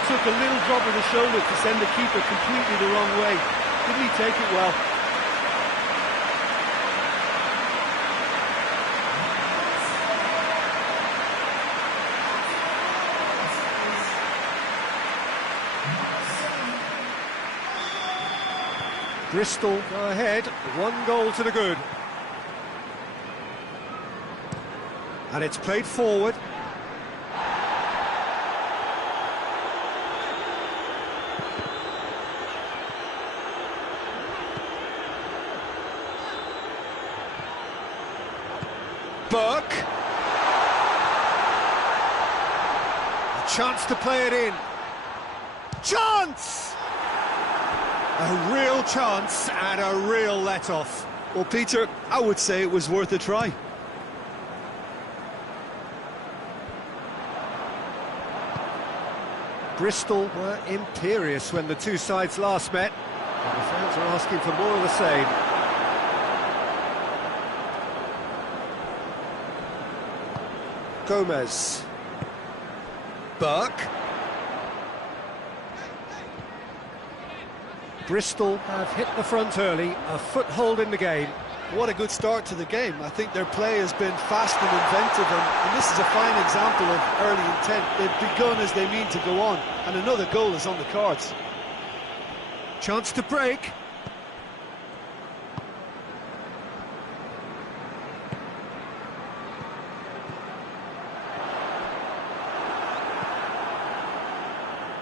took a little drop of the shoulder to send the keeper completely the wrong way. Didn't he take it well? Bristol go ahead, 1 goal to the good. And it's played forward. Burke. A chance to play it in. Chance! A real chance and a real let-off. Well, Peter, I would say it was worth a try. Bristol were imperious when the two sides last met, and the fans are asking for more of the same. Gomez. Burke. Bristol have hit the front early, a foothold in the game. What a good start to the game. I think their play has been fast and inventive, and this is a fine example of early intent. They've begun as they mean to go on, and another goal is on the cards. Chance to break.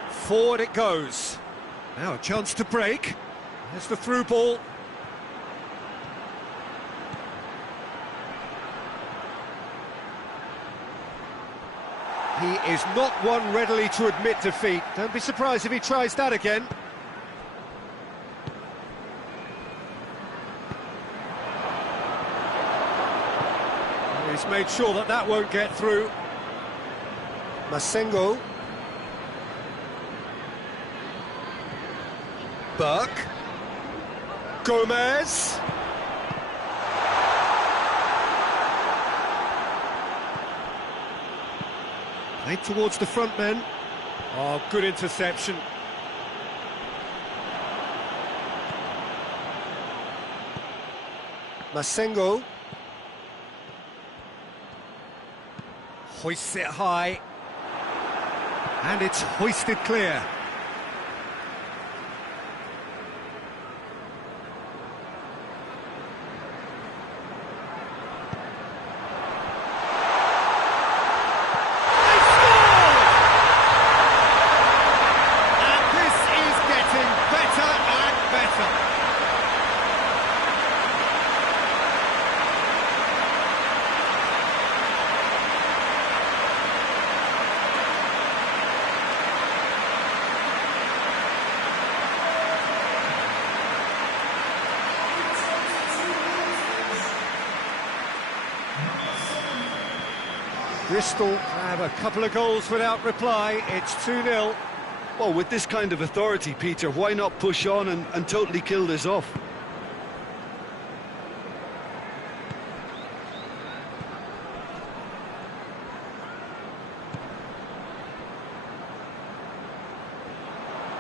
Forward it goes. Now a chance to break. There's the through ball. He is not one readily to admit defeat. Don't be surprised if he tries that again. He's made sure that that won't get through. Masengo. Burke. Gomez. Played towards the front men. Oh, good interception. Masengo. Hoists it high. And it's hoisted clear. Bristol have a couple of goals without reply. It's 2-0. Well, with this kind of authority, Peter, why not push on and totally kill this off?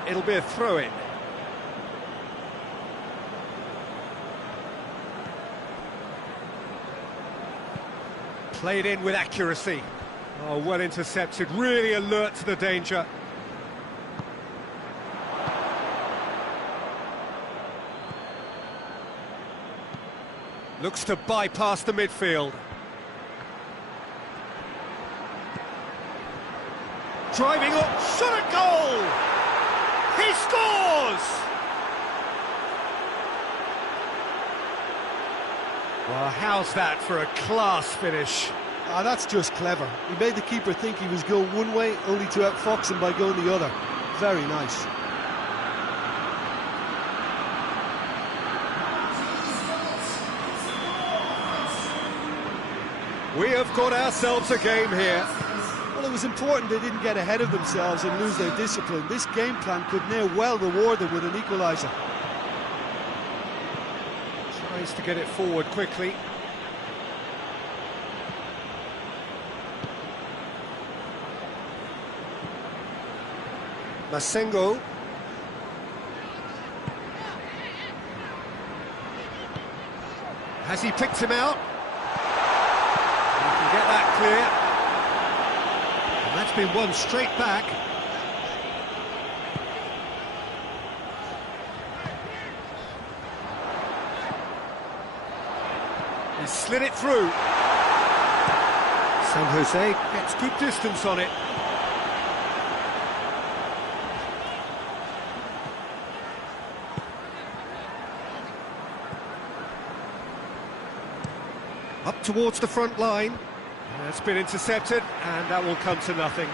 It'll be a throw-in. Played in with accuracy. Oh, well intercepted, really alert to the danger. Looks to bypass the midfield. Driving up, shot at goal! He scores! Well, how's that for a class finish? Ah, that's just clever. He made the keeper think he was going one way, only to outfox him by going the other. Very nice. We have got ourselves a game here. Well, it was important they didn't get ahead of themselves and lose their discipline. This game plan could near well reward them with an equaliser. Tries to get it forward quickly. Masengo. Has he picked him out? He can get that clear. And that's been won straight back. He slid it through. San Jose gets good distance on it. Up towards the front line. That's been intercepted, and that will come to nothing.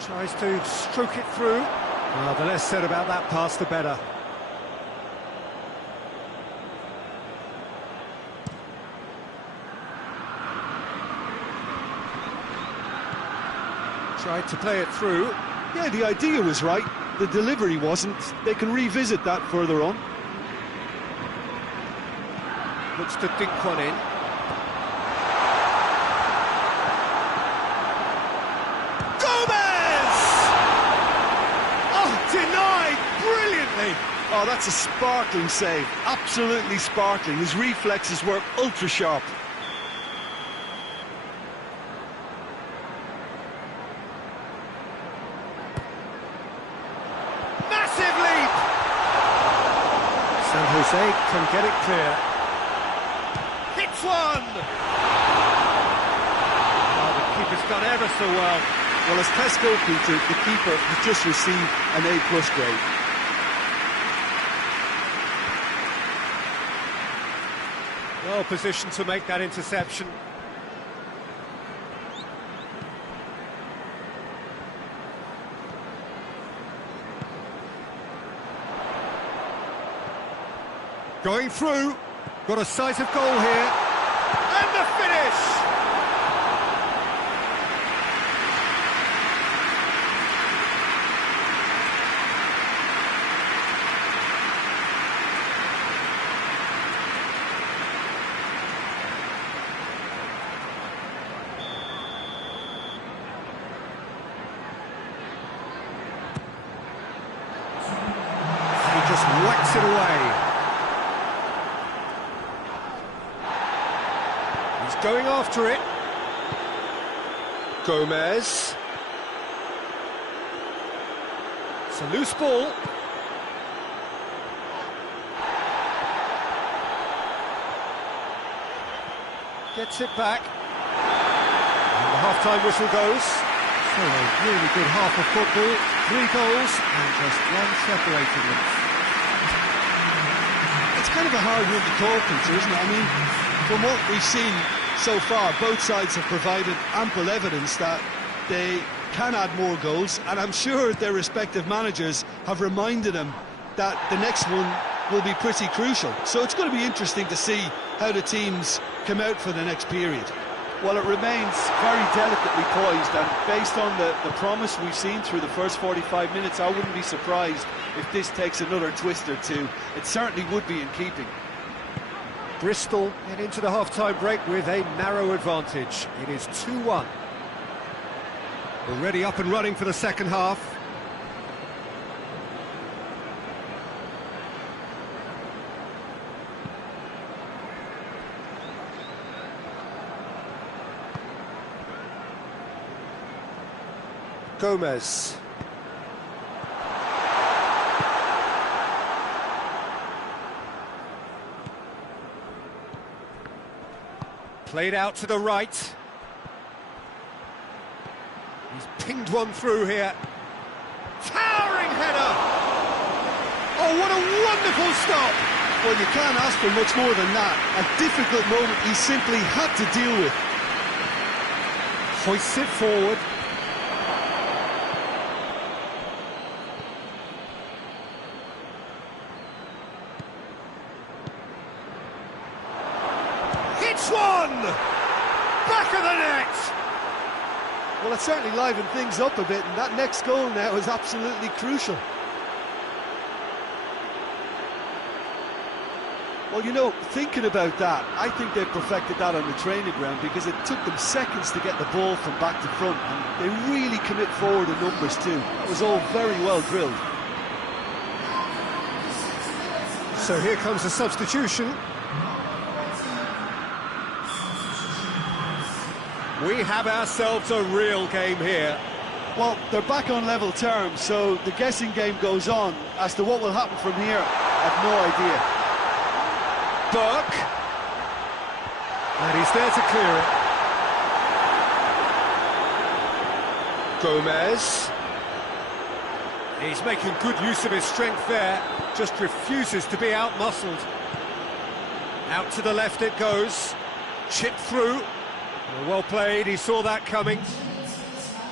Tries to stroke it through. Well, the less said about that pass, the better. Tried to play it through. Yeah, the idea was right. The delivery wasn't. They can revisit that further on. Looks to dink one in. Gomez! Oh, denied brilliantly. Oh, that's a sparkling save. Absolutely sparkling. His reflexes work ultra sharp. Massive leap! San Jose can get it clear. Hits one! Oh, the keeper's done ever so well. Well, as Tesco Peter, the keeper has just received an A+ grade. Well positioned to make that interception. Going through. Got a sight of goal here. And the finish! He just whacks it away. He's going after it. Gomez. It's a loose ball. Gets it back. And the half-time whistle goes. So a really good half of football. 3 goals and just one separating them. It's kind of a hard one to call, Peter, isn't it? I mean, from what we've seen so far, both sides have provided ample evidence that they can add more goals, and I'm sure their respective managers have reminded them that the next one will be pretty crucial. So it's going to be interesting to see how the teams come out for the next period. Well, it remains very delicately poised, and based on the promise we've seen through the first 45 minutes, I wouldn't be surprised if this takes another twist or two. It certainly would be in keeping. Bristol get into the half-time break with a narrow advantage. It is 2-1. Already up and running for the second half. Gomez. Played out to the right. He's pinged one through here. Towering header! Oh, what a wonderful stop! Well, you can't ask for much more than that. A difficult moment he simply had to deal with. Hoists it forward. Hits one! Back of the net! Well, it certainly livened things up a bit, and that next goal now is absolutely crucial. Well, you know, thinking about that, I think they perfected that on the training ground because it took them seconds to get the ball from back to front, and they really commit forward in numbers too. That was all very well drilled. So here comes a substitution. We have ourselves a real game here. Well, they're back on level terms, so the guessing game goes on as to what will happen from here. I have no idea. Burke. And he's there to clear it. Gomez. He's making good use of his strength there, just refuses to be out-muscled. Out to the left it goes, chipped through. Well played, he saw that coming.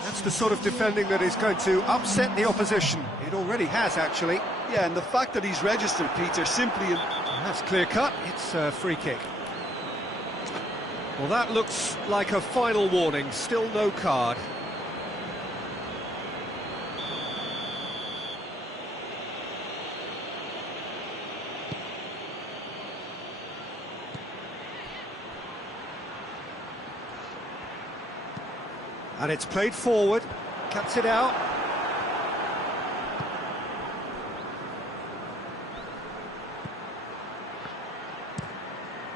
That's the sort of defending that is going to upset the opposition. It already has, actually. Yeah, and the fact that he's registered, Peter, simply... That's clear-cut, it's a free kick. Well, that looks like a final warning, still no card. And it's played forward, cuts it out.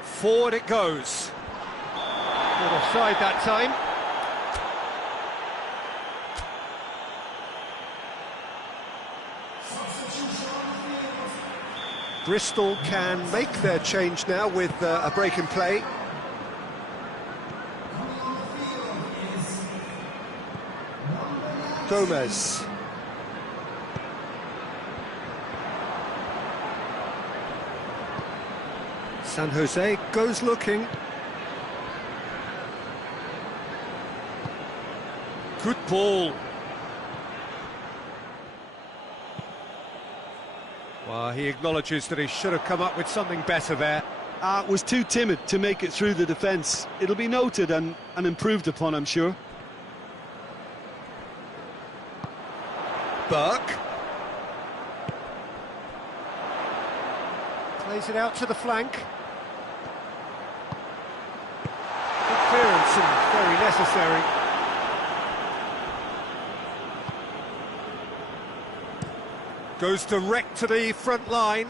Forward it goes. Not offside that time. Bristol can make their change now with a break in play. Gomez. San Jose goes looking. Good ball. Well, he acknowledges that he should have come up with something better there. Was too timid to make it through the defence. It'll be noted and improved upon, I'm sure. Burke. Plays it out to the flank. Good clearance and very necessary. Goes direct to the front line.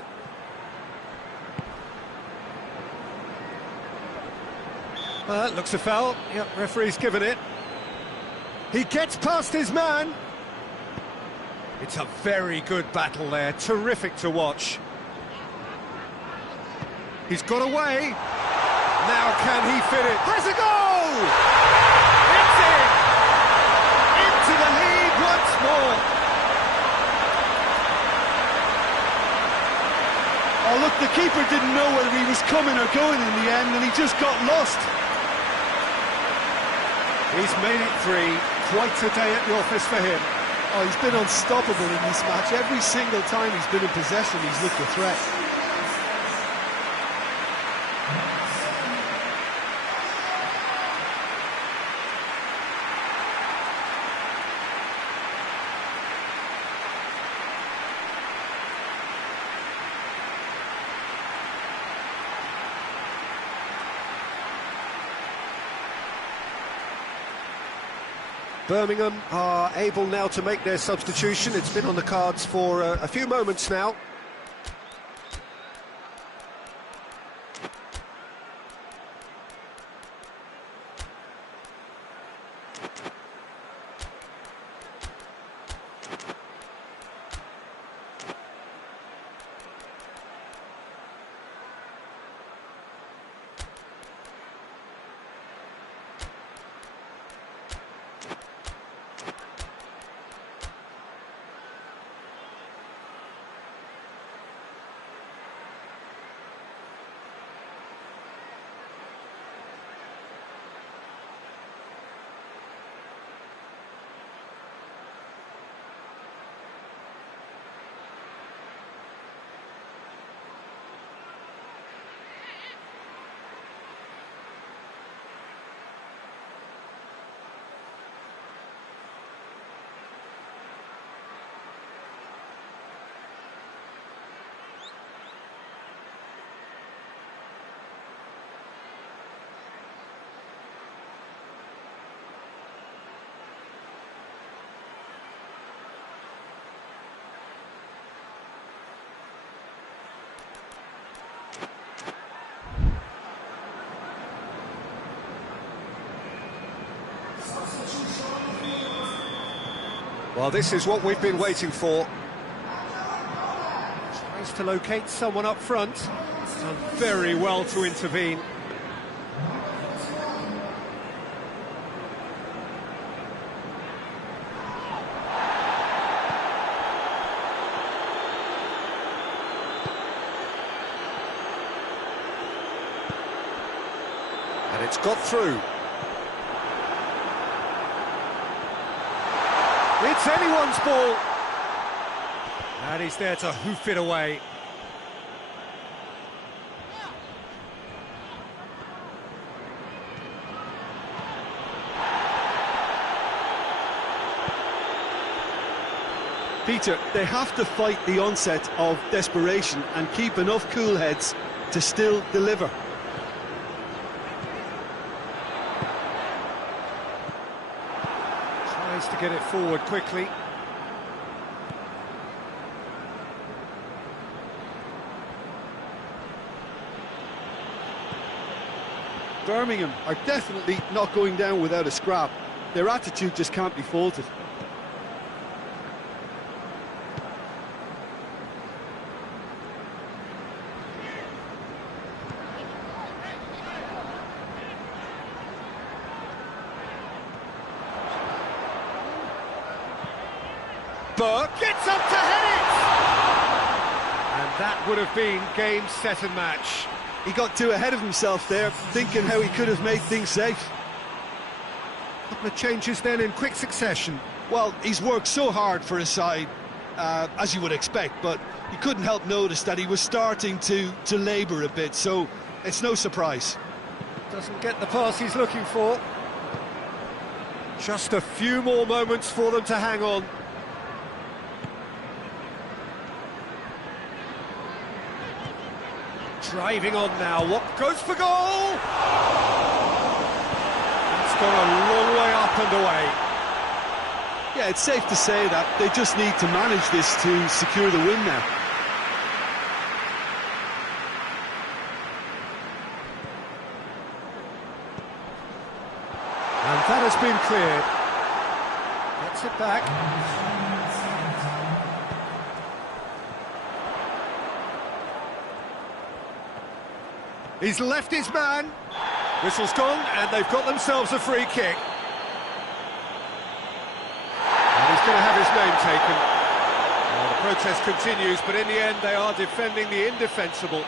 Well, that looks a foul. Yep, referee's given it. He gets past his man. It's a very good battle there, terrific to watch. He's got away. Now can he fit it? Has a goal! It's in! Into the lead once more. Oh, look, the keeper didn't know whether he was coming or going in the end, and he just got lost. He's made it three. Quite a day at the office for him. Oh, he's been unstoppable in this match. Every single time he's been in possession, he's looked a threat. Birmingham are able now to make their substitution. It's been on the cards for a few moments now. Well, this is what we've been waiting for. Tries to locate someone up front. Done very well to intervene. And it's got through. It's anyone's ball. And he's there to hoof it away. Peter, they have to fight the onset of desperation and keep enough cool heads to still deliver. Tries to get it forward quickly. Birmingham are definitely not going down without a scrap. Their attitude just can't be faulted. Burke gets up to head it! And that would have been game, set and match. He got too ahead of himself there, thinking how he could have made things safe. A couple of changes then in quick succession. Well, he's worked so hard for his side, as you would expect, but you couldn't help notice that he was starting to labour a bit, so it's no surprise. Doesn't get the pass he's looking for. Just a few more moments for them to hang on. Driving on now, what goes for goal? It's gone a long way up and away. Yeah, it's safe to say that they just need to manage this to secure the win now. And that has been cleared. Gets it back. He's left his man. Whistle's gone, and they've got themselves a free kick. And he's going to have his name taken. Well, the protest continues, but in the end, they are defending the indefensible.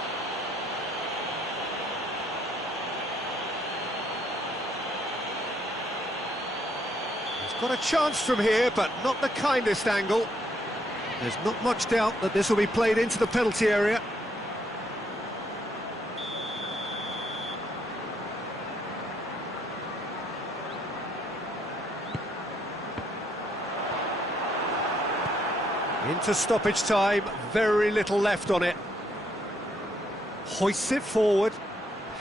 He's got a chance from here, but not the kindest angle. There's not much doubt that this will be played into the penalty area. Into stoppage time, very little left on it. Hoists it forward.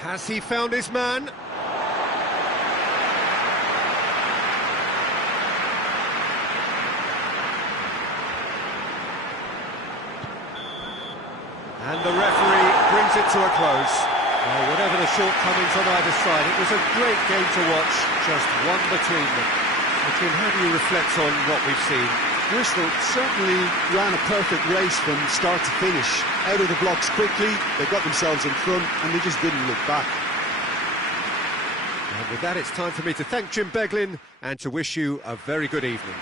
Has he found his man? And the referee brings it to a close. Well, whatever the shortcomings on either side, it was a great game to watch, just one between them. Tim, how do you reflect on what we've seen? Bristol certainly ran a perfect race from start to finish. Out of the blocks quickly, they got themselves in front and they just didn't look back. And with that, it's time for me to thank Jim Beglin and to wish you a very good evening.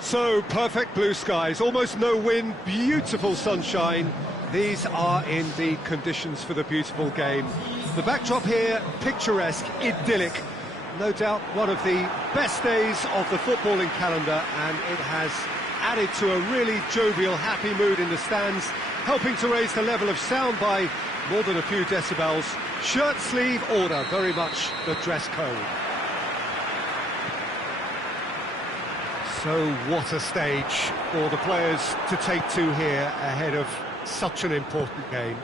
So, perfect blue skies, almost no wind, beautiful sunshine. These are indeed conditions for the beautiful game. The backdrop here, picturesque, idyllic. No doubt one of the best days of the footballing calendar, and it has added to a really jovial, happy mood in the stands, helping to raise the level of sound by more than a few decibels. Shirt sleeve order, very much the dress code. So what a stage for the players to take to here ahead of such an important game.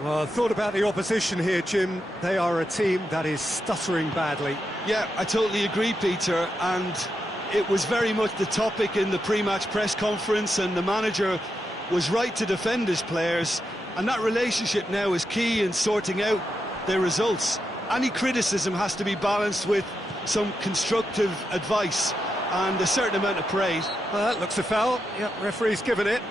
Well, I thought about the opposition here, Jim. They are a team that is stuttering badly. Yeah, I totally agree, Peter, and it was very much the topic in the pre-match press conference, and the manager was right to defend his players, and that relationship now is key in sorting out their results. Any criticism has to be balanced with some constructive advice and a certain amount of praise. Well, that looks a foul. Yep, referee's given it.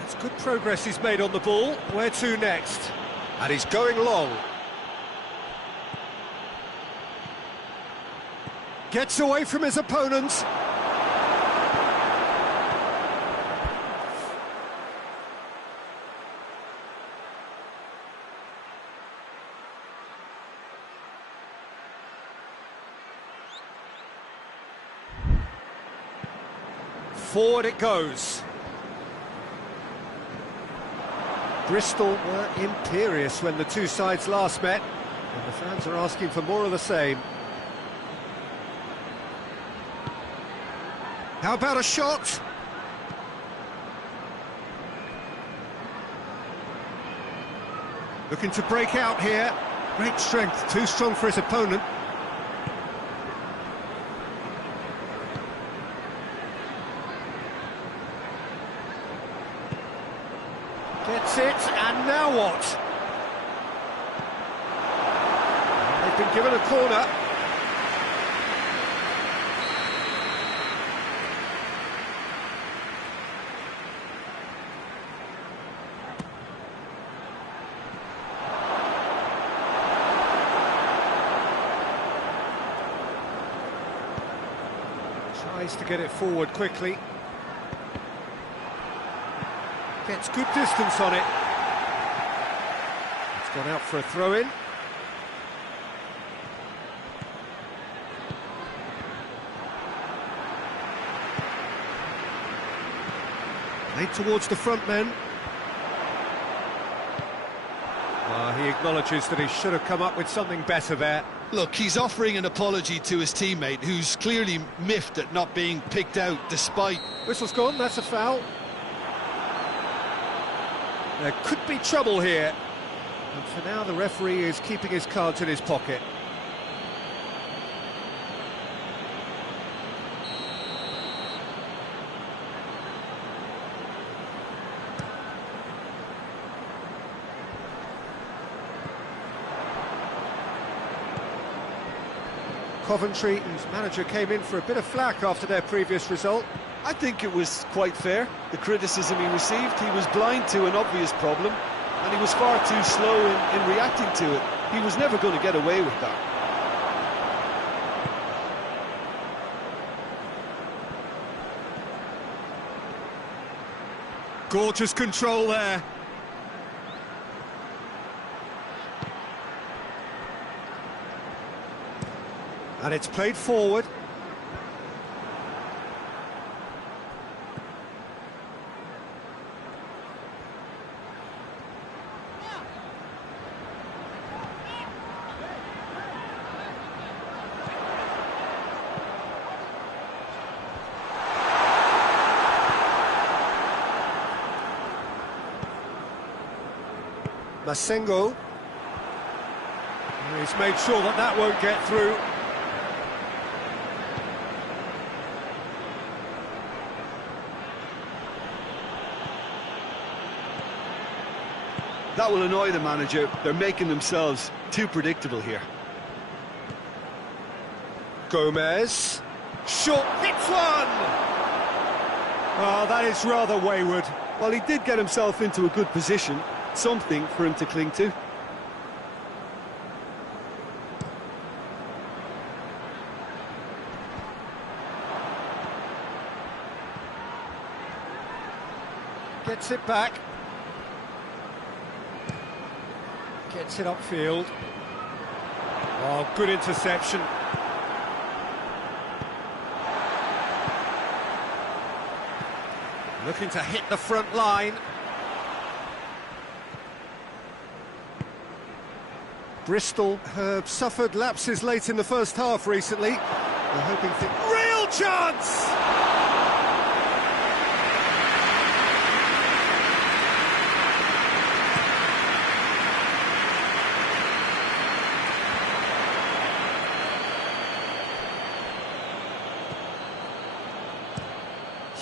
That's good progress he's made on the ball. Where to next? And he's going long. Gets away from his opponents. Forward it goes. Bristol were imperious when the two sides last met, and the fans are asking for more of the same. How about a shot? Looking to break out here. Great strength, too strong for his opponent. Gets it, and now what? They've been given a corner. Tries to get it forward quickly. Gets good distance on it. It's gone out for a throw-in. Made towards the front men. He acknowledges that he should have come up with something better there. Look, he's offering an apology to his teammate, who's clearly miffed at not being picked out despite... Whistle's gone, that's a foul. There could be trouble here. And for now, the referee is keeping his cards in his pocket. Coventry, whose manager came in for a bit of flack after their previous result. I think it was quite fair, the criticism he received. He was blind to an obvious problem, and he was far too slow in reacting to it. He was never going to get away with that. Gorgeous control there. And it's played forward. Masengo. He's made sure that that won't get through. That will annoy the manager. They're making themselves too predictable here. Gomez. Short hits one! Well, that is rather wayward. Well, he did get himself into a good position, something for him to cling to. Gets it back. Gets it upfield. Oh, good interception. Looking to hit the front line. Bristol have suffered lapses late in the first half recently. They're hoping for real chance!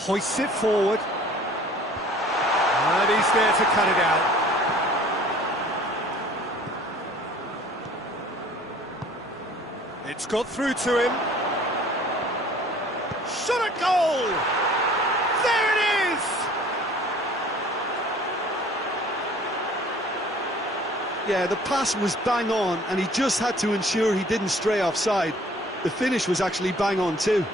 Hoists it forward. And he's there to cut it out. It's got through to him. Shot at goal! There it is! Yeah, the pass was bang on, and he just had to ensure he didn't stray offside. The finish was actually bang on too.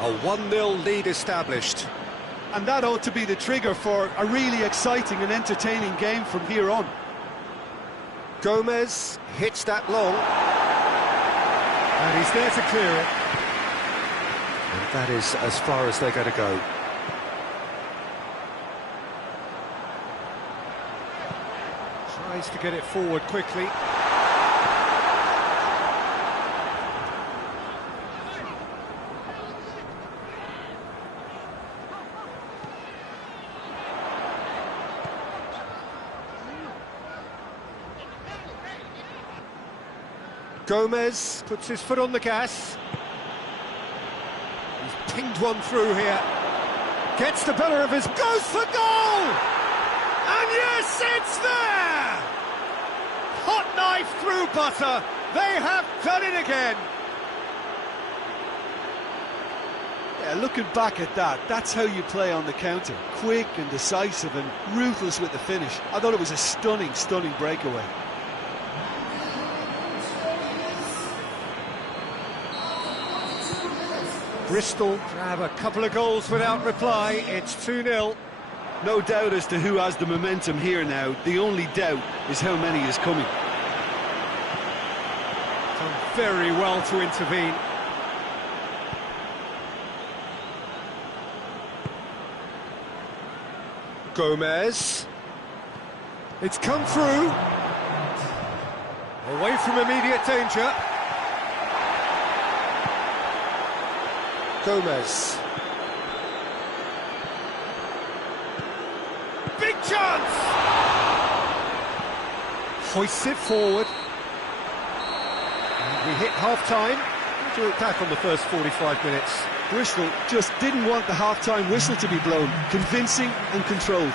A 1-0 lead established. And that ought to be the trigger for a really exciting and entertaining game from here on. Gomez hits that long. And he's there to clear it. And that is as far as they're going to go. Tries to get it forward quickly. Gomez puts his foot on the gas. He's pinged one through here. Gets the better of his... Goes for goal! And yes, it's there! Hot knife through butter. They have done it again. Yeah, looking back at that, that's how you play on the counter. Quick and decisive and ruthless with the finish. I thought it was a stunning, stunning breakaway. Bristol have a couple of goals without reply. It's 2-0. No doubt as to who has the momentum here now. The only doubt is how many is coming. Done very well to intervene. Gomez. It's come through. Away from immediate danger. Gomez. Big chance! Hoists it forward. And we hit half-time. How do you look back on the first 45 minutes? Bristol just didn't want the half-time whistle to be blown. Convincing and controlled.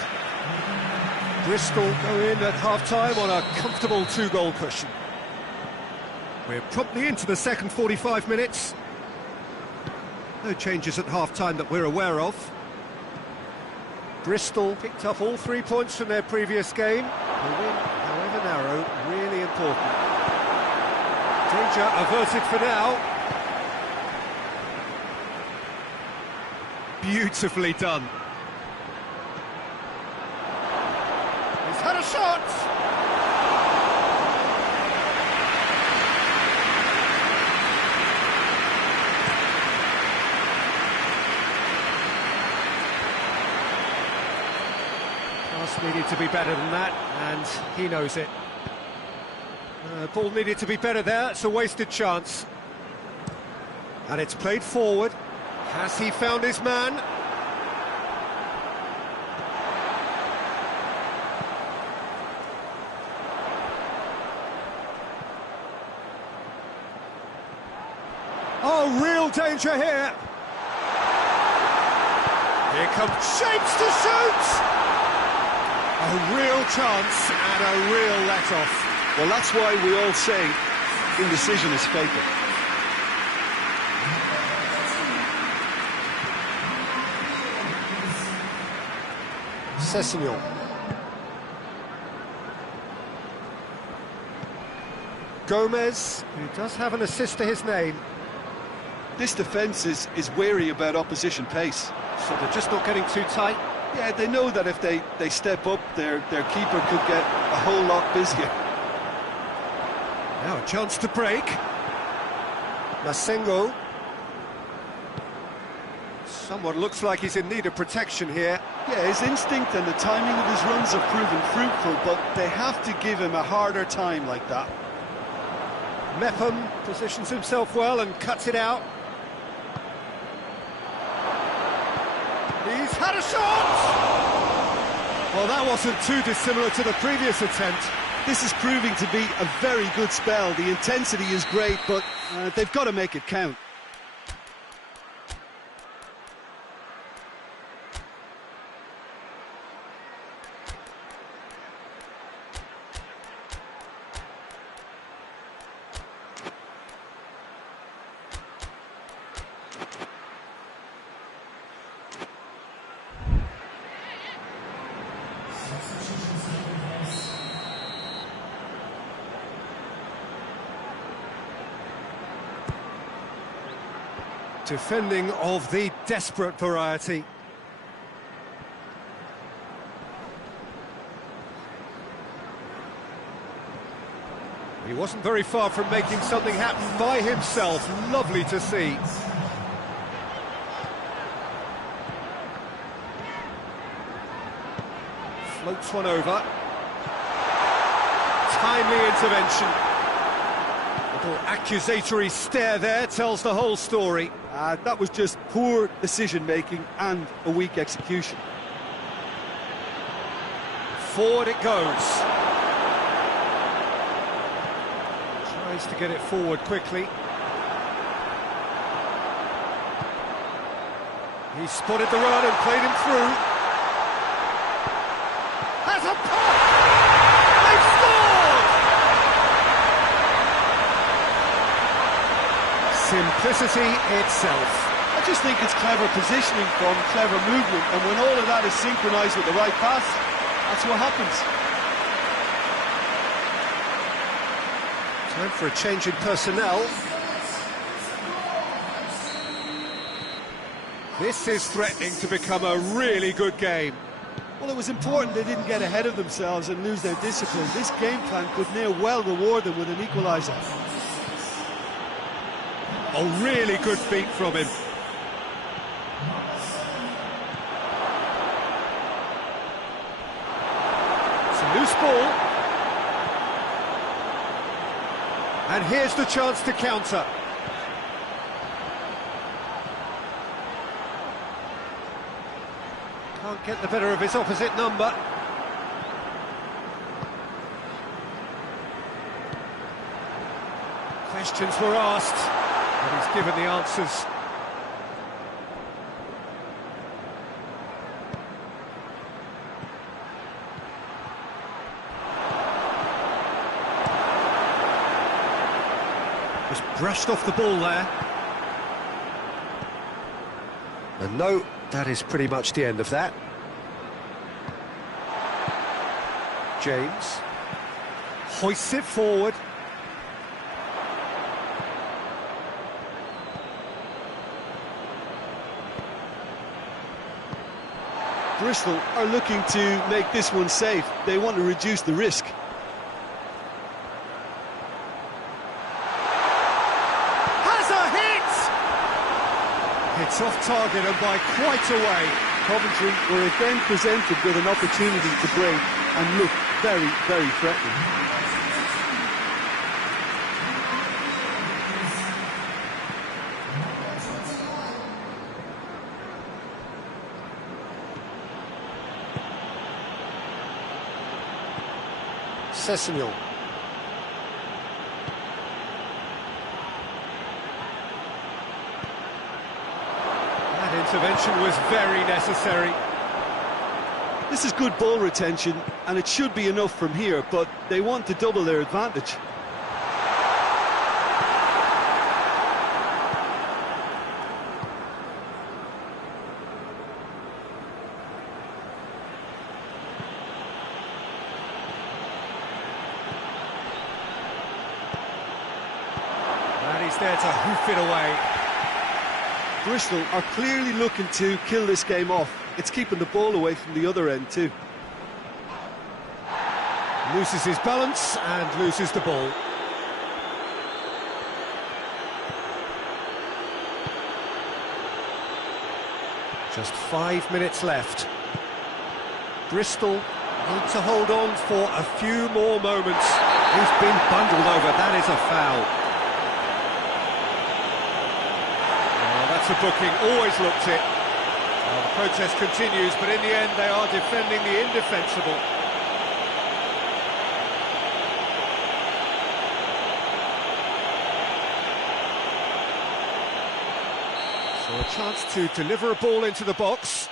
Bristol go in at half-time on a comfortable 2-goal cushion. We're promptly into the second 45 minutes. No changes at half-time that we're aware of. Bristol picked up all 3 points from their previous game. The win, however narrow, really important. Danger averted for now. Beautifully done. He's had a shot! Needed to be better than that, and he knows it. Ball needed to be better there, it's a wasted chance. And it's played forward. Has he found his man? danger here. Here comes shapes to shoot! A real chance and a real let-off. Well, that's why we all say indecision is fatal. Sessegnon. Gomez, who does have an assist to his name. This defence is wary about opposition pace. So they're just not getting too tight. Yeah, they know that if they step up, their keeper could get a whole lot busier. Now a chance to break. Masengo. Someone looks like he's in need of protection here. Yeah, his instinct and the timing of his runs have proven fruitful, but they have to give him a harder time like that. Mepham positions himself well and cuts it out. He's had a shot! Well, that wasn't too dissimilar to the previous attempt. This is proving to be a very good spell. The intensity is great, but they've got to make it count. Defending of the desperate variety. He wasn't very far from making something happen by himself. Lovely to see. Floats one over. Timely intervention. Little accusatory stare there tells the whole story. That was just poor decision-making and a weak execution. Forward it goes. Tries to get it forward quickly. He spotted the run and played him through. Has a pop! They've scored! Simplicity itself. I just think it's clever positioning from clever movement, and when all of that is synchronised with the right pass, that's what happens. Time for a change in personnel. This is threatening to become a really good game. Well, it was important they didn't get ahead of themselves and lose their discipline. This game plan could near well reward them with an equaliser. A really good feat from him. It's a loose ball. And here's the chance to counter. Can't get the better of his opposite number. Questions were asked, but he's given the answers. Just brushed off the ball there. And no, that is pretty much the end of that. James hoists it forward. Bristol are looking to make this one safe. They want to reduce the risk. Has a hit! It's off target and by quite a way. Coventry were again presented with an opportunity to break and look very, very threatening. Sessegnon. intervention was very necessary. This is good ball retention, and it should be enough from here, but they want to double their advantage. And he's there to hoof it away. Bristol are clearly looking to kill this game off. It's keeping the ball away from the other end too. Loses his balance and loses the ball. Just 5 minutes left. Bristol need to hold on for a few more moments. He's been bundled over, that is a foul. That's a booking, always looked it. Well, the protest continues, but in the end they are defending the indefensible. So a chance to deliver a ball into the box.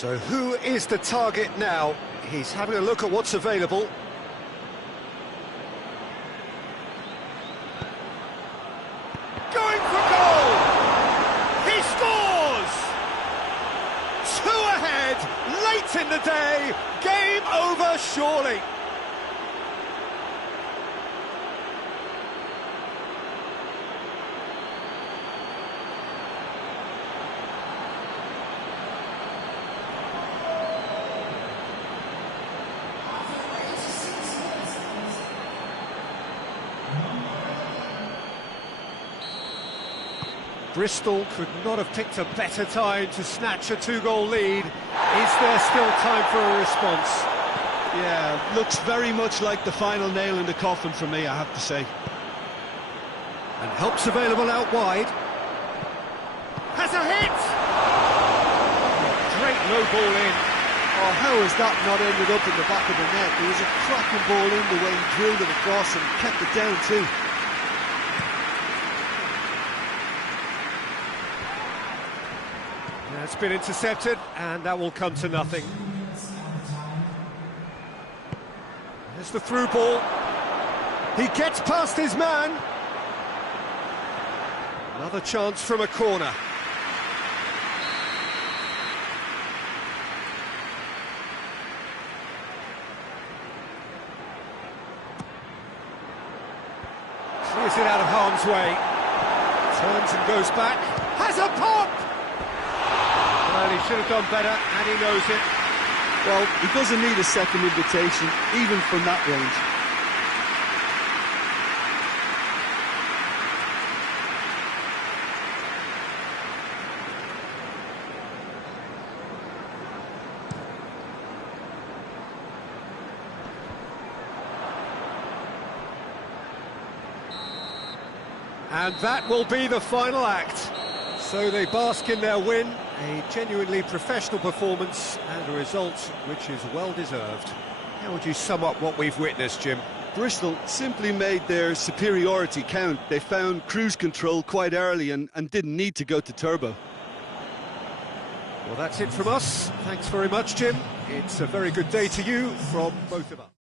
So who is the target now? He's having a look at what's available. Going for goal! He scores! 2 ahead, late in the day, game over surely. Bristol could not have picked a better time to snatch a 2-goal lead. Is there still time for a response? Yeah, looks very much like the final nail in the coffin for me, I have to say. And help's available out wide. Has a hit! Great low ball in. Oh, how has that not ended up in the back of the net? There was a cracking ball in the way he drilled it across and kept it down too. It's been intercepted, and that will come to nothing. There's the through ball. He gets past his man. Another chance from a corner. Clears it out of harm's way. Turns and goes back. Has a pop! Well, he should have done better, and he knows it. Well, he doesn't need a second invitation, even from that range. And that will be the final act. So they bask in their win, a genuinely professional performance and a result which is well deserved. How would you sum up what we've witnessed, Jim? Bristol simply made their superiority count. They found cruise control quite early and didn't need to go to turbo. Well, that's it from us. Thanks very much, Jim. It's a very good day to you from both of us.